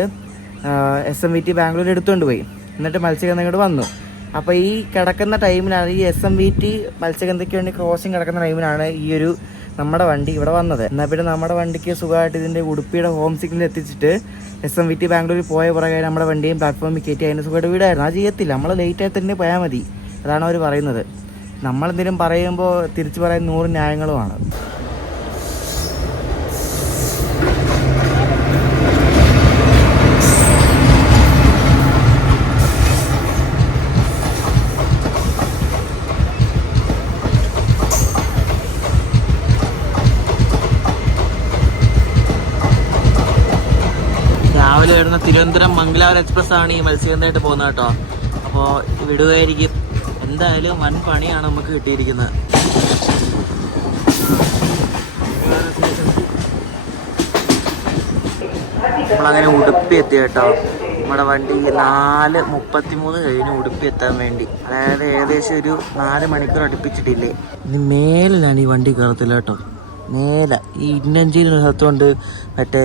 SMBT ബാംഗ്ലൂർ എടുത്തുകൊണ്ട് പോയി. എന്നിട്ട് മത്സ്യഗന്ധ ഇങ്ങോട്ട് വന്നു. അപ്പോൾ ഈ കിടക്കുന്ന ടൈമിലാണ്, ഈ SMBT മത്സ്യഗന്ധയ്ക്ക് വേണ്ടി ക്രോസിംഗ് കിടക്കുന്ന ടൈമിലാണ് ഈ ഒരു നമ്മുടെ വണ്ടി ഇവിടെ വന്നത്. എന്നാൽ പിന്നെ നമ്മുടെ വണ്ടിക്ക് സുഖമായിട്ട് ഇതിൻ്റെ ഉടുപ്പിയുടെ ഹോം സിഗ്നൽ എത്തിച്ചിട്ട് SMBT ബാംഗ്ലൂരിൽ പോയ പുറകെ നമ്മുടെ വണ്ടിയും പ്ലാറ്റ്ഫോമിൽ കയറ്റി അതിൻ്റെ സുഖമായിട്ട് വീടായിരുന്നു. അത് ചെയ്യത്തില്ല, നമ്മൾ ലേറ്റായി തന്നെ പോയാൽ മതി, അതാണ് അവർ പറയുന്നത്. നമ്മളെന്തെങ്കിലും പറയുമ്പോൾ തിരിച്ചു പറയാൻ 100 ന്യായങ്ങളുമാണ്. രാവിലെ വരുന്ന തിരുവനന്തപുരം മംഗലാപുരം എക്സ്പ്രസ് ആണ് ഈ മത്സ്യഗന്ധമായിട്ട് പോകുന്നത് കേട്ടോ. അപ്പോൾ വിടുകയായിരിക്കും. എന്തായാലും വൻ പണിയാണ് നമുക്ക് കിട്ടിയിരിക്കുന്നത്. നമ്മളങ്ങനെ ഉടുപ്പി എത്തി കേട്ടോ. നമ്മുടെ വണ്ടി 4:33 കഴിഞ്ഞ് ഉടുപ്പി എത്താൻ വേണ്ടി. അതായത് ഏകദേശം ഒരു 4 മണിക്കൂർ അടുപ്പിച്ചിട്ടില്ലേ. ഇനി മേലിലാണ് ഈ വണ്ടി കയറത്തില്ല കേട്ടോ. നേരെ ഈ ഇന്ത്യൻ ചീന സ്ഥലത്തുകൊണ്ട് മറ്റേ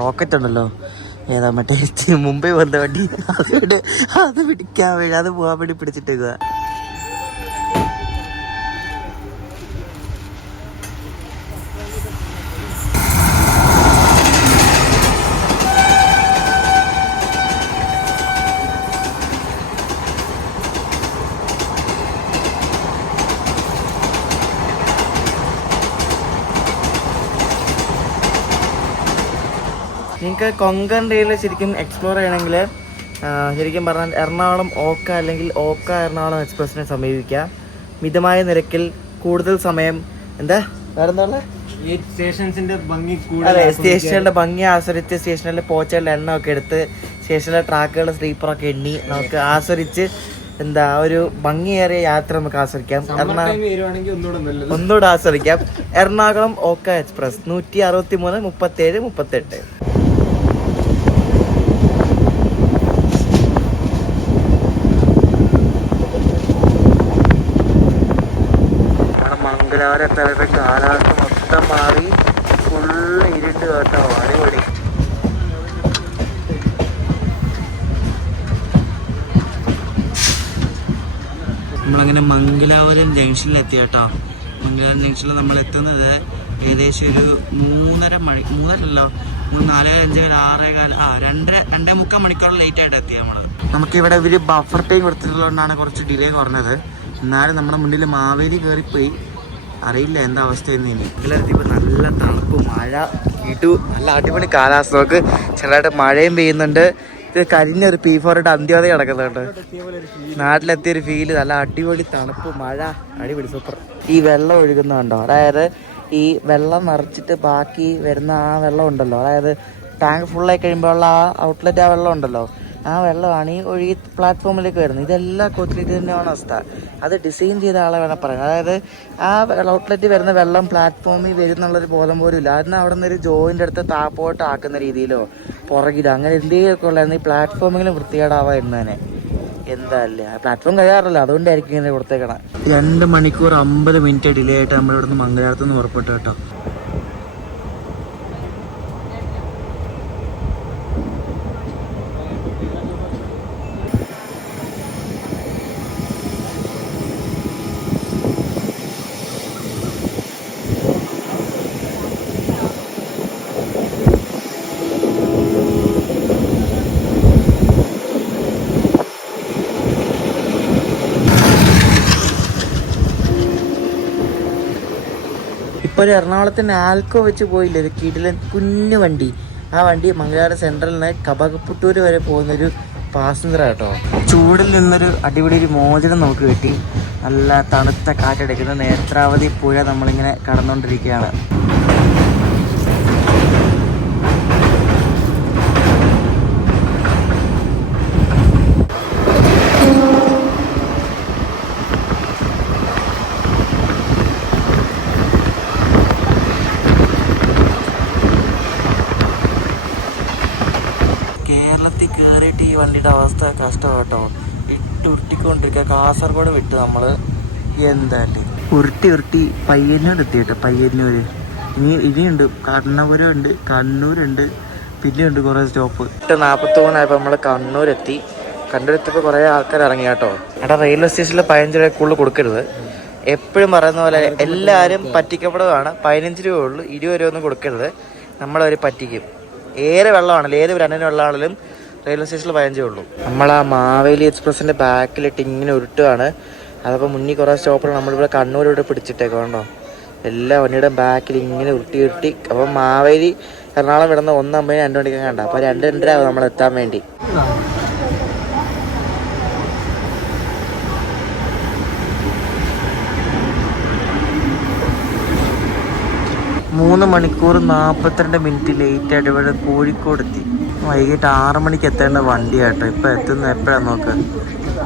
റോക്കറ്റ് ഉണ്ടല്ലോ, ഏതാ മറ്റേ മുംബൈ വന്ന വണ്ടി, അത് പിടിക്കാൻ വേണ്ടി, അത് പോകാൻ വേണ്ടി പിടിച്ചിട്ടേക്കുക. നിങ്ങൾക്ക് കൊങ്കൺ റെയിൽ ശരിക്കും എക്സ്പ്ലോർ ചെയ്യണമെങ്കിൽ ശരിക്കും പറഞ്ഞാൽ എറണാകുളം ഓക്ക അല്ലെങ്കിൽ ഓക്ക എറണാകുളം എക്സ്പ്രസിനെ സമീപിക്കുക. മിതമായ നിരക്കിൽ കൂടുതൽ സമയം വേറെന്താ ഈ സ്റ്റേഷൻസിന്റെ ഭംഗി അതെ, സ്റ്റേഷനുകളുടെ ഭംഗി ആസ്വദിച്ച് സ്റ്റേഷനിലെ പോച്ചകളുടെ എണ്ണ ഒക്കെ എടുത്ത് സ്റ്റേഷനിലെ ട്രാക്കുകളുടെ സ്ലീപ്പറൊക്കെ എണ്ണി നമുക്ക് ആസ്വദിച്ച് ഒരു ഭംഗിയേറിയ യാത്ര നമുക്ക് ആസ്വദിക്കാം. ഒന്നുകൂടെ ആസ്വദിക്കാം. എറണാകുളം ഓക്ക എക്സ്പ്രസ് 163 37 38. മംഗലാപുരം കാലാവസ്ഥ മൊത്തം മാറി ഫുള്ള് ഇരുണ്ട് കേട്ടോ. അടിപൊളി. നമ്മളങ്ങനെ മംഗലാപുരം ജംഗ്ഷനിൽ എത്തി കേട്ടോ. മംഗലാപുരം ജംഗ്ഷനിൽ നമ്മൾ എത്തുന്നത് ഏകദേശം ഒരു 3:30 2:45 മണിക്കൂർ ലേറ്റ് ആയിട്ട് എത്തി നമ്മൾ. നമുക്കിവിടെ ഇവർ ബഫർ ടൈം കൊടുത്തിട്ടുള്ളതുകൊണ്ടാണ് കുറച്ച് ഡിലേ കുറഞ്ഞത്. എന്നാലും നമ്മുടെ മുന്നിൽ മാവേലി കയറിപ്പോയി. അറിയില്ല എന്താ അവസ്ഥയെന്ന്. ഇനി മംഗലാപുരത്ത് നല്ല തണുപ്പ്, മഴ, നല്ല അടിപൊളി കാലാവസ്ഥ. നമുക്ക് ചെറുതായിട്ട് മഴയും പെയ്യുന്നുണ്ട്. ഇത് കരിഞ്ഞൊരു P4 അന്ത്യോദയം കിടക്കുന്നുണ്ട്. നാട്ടിലെത്തിയൊരു ഫീല്. നല്ല അടിപൊളി തണുപ്പ്, മഴ, അടിപൊളി സൂപ്പർ. ഈ വെള്ളം ഒഴുകുന്നുണ്ടോ? അതായത് ഈ വെള്ളം നിറച്ചിട്ട് ബാക്കി വരുന്ന ആ വെള്ളം ഉണ്ടല്ലോ, അതായത് ടാങ്ക് ഫുള്ളായി കഴിയുമ്പോഴുള്ള ആ ഔട്ട്ലെറ്റ് ആ വെള്ളം ഉണ്ടല്ലോ, ആ വെള്ളമാണ് ഈ ഒഴുകി പ്ലാറ്റ്ഫോമിലേക്ക് വരുന്നത്. ഇതെല്ലാം കോച്ചിലേക്ക് തന്നെയാണ് അവസ്ഥ. അത് ഡിസൈൻ ചെയ്ത ആളെ വേണം പറയാം. അതായത് ആ ഔട്ട്ലെറ്റ് വരുന്ന വെള്ളം പ്ലാറ്റ്ഫോമിൽ വരുന്നുള്ളൊരു ബോധം പോലും ഇല്ല. അതിന് അവിടെ നിന്ന് ഒരു ജോയിൻ്റെ അടുത്ത് താപ്പോട്ട് ആക്കുന്ന രീതിയിലോ പുറകിലോ അങ്ങനെ എന്തെങ്കിലുമൊക്കെ ഉള്ളായിരുന്നു ഈ പ്ലാറ്റ്ഫോമെങ്കിലും വൃത്തികേടാവാ എന്നതിനെ. എന്താ അല്ലേ, പ്ലാറ്റ്ഫോം കഴിയാറില്ല, അതുകൊണ്ടായിരിക്കും ഇങ്ങനെ കൊടുത്തേക്കണം. 2 മണിക്കൂർ 50 മിനിറ്റ് ഡിലേ ആയിട്ട് നമ്മളിവിടുന്ന് മംഗലാപുരത്ത് നിന്ന് പുറപ്പെട്ടു കേട്ടോ. ഇപ്പോൾ ഒരു എറണാകുളത്തിൻ്റെ ആൽക്കോ വെച്ച് പോയില്ലേ, ഒരു കിടിലൻ കുഞ്ഞു വണ്ടി. ആ വണ്ടി മംഗലാപുരം സെൻട്രലിൽ നിന്ന് കബകപ്പുട്ടൂർ വരെ പോകുന്നൊരു പാസഞ്ചർ കേട്ടോ. ചൂടിൽ നിന്നൊരു അടിപൊളി ഒരു മോചനം നമുക്ക് കിട്ടി. നല്ല തണുത്ത കാറ്റടിക്കുന്ന നേത്രാവതി പുഴ നമ്മളിങ്ങനെ കടന്നുകൊണ്ടിരിക്കുകയാണ്. കേരളത്തിൽ കയറിയിട്ട് ഈ വണ്ടിയുടെ അവസ്ഥ കഷ്ടം കേട്ടോ. ഉരുട്ടിക്കൊണ്ടിരിക്കുക. കാസർഗോഡ് വിട്ട് നമ്മൾ എന്തായാലും ഉരുട്ടി പയ്യന്നൂർ എത്തി കേട്ടോ. പയ്യന്നൂർ ഇനിയുണ്ട്, കണ്ണപുരം ഉണ്ട്, കണ്ണൂരുണ്ട്, പിന്നെയുണ്ട് കുറേ സ്റ്റോപ്പ്. 8:43 നമ്മൾ കണ്ണൂരെത്തി. കണ്ണൂരെത്തിയപ്പോൾ കുറേ ആൾക്കാർ ഇറങ്ങി കേട്ടോ. അവിടെ റെയിൽവേ സ്റ്റേഷനിൽ 15 രൂപ കൂടുതൽ കൊടുക്കരുത്. എപ്പോഴും പറയുന്ന പോലെ എല്ലാവരും പറ്റിക്കപ്പെടുകയാണ്. 15 രൂപ ഉള്ളൂ, 20 രൂപ ഒന്നും കൊടുക്കരുത്. നമ്മളവർ പറ്റിക്കും. ഏറെ വെള്ളമാണല്ലോ, ഏത് രണ്ടിന് വെള്ളമാണെങ്കിലും റെയിൽവേ സ്റ്റേഷനിൽ 15 ഉള്ളൂ. നമ്മൾ ആ മാവേലി എക്സ്പ്രസിൻ്റെ ബാക്കിലിട്ട് ഇങ്ങനെ ഉരുട്ടുകയാണ്. അതപ്പോൾ മുന്നിൽ കുറേ സ്റ്റോപ്പുകൾ നമ്മളിവിടെ കണ്ണൂരിവിടെ പിടിച്ചിട്ടേക്കോ കണ്ടോ. എല്ലാ വണ്ടിയുടെ ബാക്കിൽ ഇങ്ങനെ ഉരുട്ടി. അപ്പം മാവേലി എറണാകുളം വിടുന്ന 1:50 2 മണിക്കൊക്കെ കണ്ട. അപ്പോൾ 2:30 ആവും നമ്മൾ എത്താൻ വേണ്ടി. 3 മണിക്കൂർ 42 മിനിറ്റ് ലേറ്റ് ആയിട്ട് ഇവിടെ കോഴിക്കോട് എത്തി. വൈകിട്ട് 6 മണിക്ക് എത്തേണ്ട വണ്ടിയാട്ടോ. ഇപ്പോൾ എത്തുന്നത് എപ്പോഴാണ് നോക്ക്,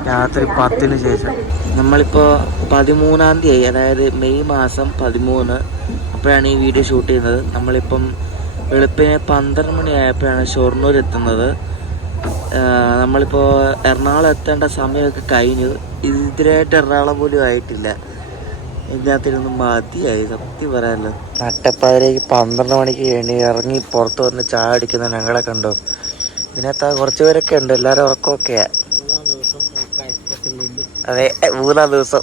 രാത്രി 10-ന് ശേഷം. നമ്മളിപ്പോൾ 13-ാം തീയതി, അതായത് മെയ് മാസം 13 അപ്പോഴാണ് ഈ വീഡിയോ ഷൂട്ട് ചെയ്യുന്നത്. നമ്മളിപ്പം വെളുപ്പിന് 12 മണിയായപ്പോഴാണ് ഷൊർണൂർ എത്തുന്നത്. നമ്മളിപ്പോൾ എറണാകുളം എത്തേണ്ട സമയമൊക്കെ കഴിഞ്ഞു. ഇതിനായിട്ട് എറണാകുളം പോലും ആയിട്ടില്ല. ഇതിനകത്തിരുന്ന് മതിയായി സത്യം പറയാമല്ലോ. നട്ടപ്പാതിരേക്ക് 12 മണിക്ക് ഇറങ്ങി പുറത്ത് വന്ന് ചായ അടിക്കുന്ന ഞങ്ങളെ കണ്ടോ. ഇതിനകത്ത് കുറച്ച് പേരൊക്കെ ഉണ്ട്, എല്ലാവരും ഉറക്കമൊക്കെയാ. അതെ, 3-ാം ദിവസം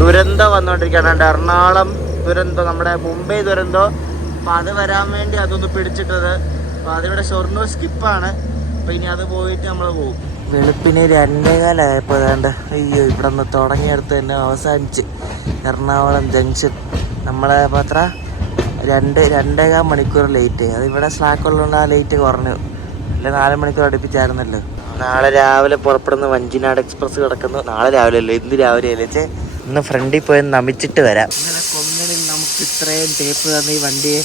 ദുരന്തം വന്നുകൊണ്ടിരിക്കുകയാണ്. എറണാകുളം ദുരന്തം, നമ്മുടെ മുംബൈ ദുരന്തം. അപ്പം അത് വരാൻ വേണ്ടി അതൊന്ന് പിടിച്ചിട്ടത്. അപ്പം അതിവിടെ ഷൊർണൂർ സ്കിപ്പാണ്. അപ്പം ഇനി അത് പോയിട്ട് നമ്മൾ പോകും. വെളുപ്പിന് 2:15 ഏതാണ്ട്. അയ്യോ, ഇവിടെ നിന്ന് തുടങ്ങിയെടുത്ത് തന്നെ അവസാനിച്ച് എറണാകുളം ജംഗ്ഷൻ. നമ്മളെ പത്ര 2.5 മണിക്കൂർ ലേറ്റ്. അതിവിടെ സ്ലാക്ക് ഉള്ളതുകൊണ്ട് ആ ലേറ്റ് കുറഞ്ഞു. അല്ല 4 മണിക്കൂർ അടുപ്പിച്ചായിരുന്നല്ലോ. നാളെ രാവിലെ പുറപ്പെടുന്ന വഞ്ചിനാട് എക്സ്പ്രസ് കിടക്കുന്നു. നാളെ രാവിലെ അല്ലേ, ഇന്ന് രാവിലെ അല്ലേ. ഇന്ന് ഫ്രണ്ടിൽ പോയി നമിച്ചിട്ട് വരാം. ഇങ്ങനെ കൊന്നിൽ നമുക്ക് ഇത്രയും ടേപ്പ് തന്ന ഈ വണ്ടിയെ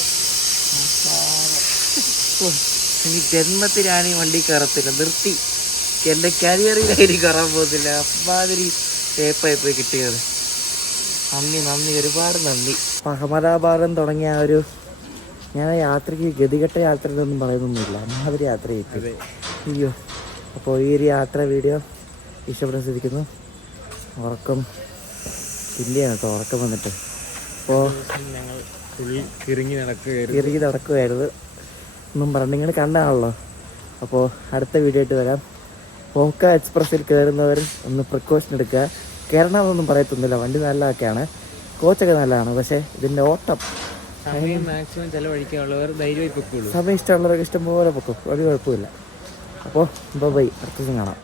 ഈ ജന്മത്തിലാണ് ഈ വണ്ടി കയറത്തില്ല. നിർത്തി, എൻ്റെ കരിയറിലായിരിക്കും കയറാൻ പോകുന്നില്ല. അമ്മാതിരി ടേപ്പായി പോയി കിട്ടിയത്. നന്ദി, ഒരുപാട് നന്ദി. അഹമ്മദാബാദം തുടങ്ങിയ ഒരു ഞാൻ യാത്രയ്ക്ക് ഗതികെട്ട യാത്രയിലൊന്നും പറയുന്നൊന്നുമില്ല. അമ്മാതിരി യാത്ര ചെയ്തു. അയ്യോ. അപ്പോൾ ഈ ഒരു യാത്ര വീഡിയോ ഇഷ്ടപ്പെടാൻ ശ്രദ്ധിക്കുന്നു. ഉറക്കം ഇല്ലയാണ് കേട്ടോ, ഉറക്കം വന്നിട്ട്. അപ്പോൾ ഇറങ്ങി നടക്കുകയായിരുന്നു ഒന്നും പറഞ്ഞു നിങ്ങൾ കണ്ടാണല്ലോ. അപ്പോൾ അടുത്ത വീഡിയോ ആയിട്ട് വരാം. പോക്ക എക്സ്പ്രസ്സിൽ കയറുന്നവർ ഒന്ന് പ്രിക്കോഷൻ എടുക്കുക. കയറണമെന്നൊന്നും പറയത്തൊന്നുമില്ല, വണ്ടി നല്ലതൊക്കെയാണ്, കോച്ചൊക്കെ നല്ലതാണ്. പക്ഷേ ഇതിൻ്റെ ഓട്ടം മാക്സിമം ചിലവഴിക്കാനുള്ളവർ ധൈര്യമായി പൊക്കുള്ളൂ. സമയം ഇഷ്ടമുള്ളവർക്ക് ഇഷ്ടംപോലെ പൊക്കും, ഒരു കുഴപ്പമില്ല. അപ്പോൾ ബൈ, അടുത്ത ദിവസം കാണാം.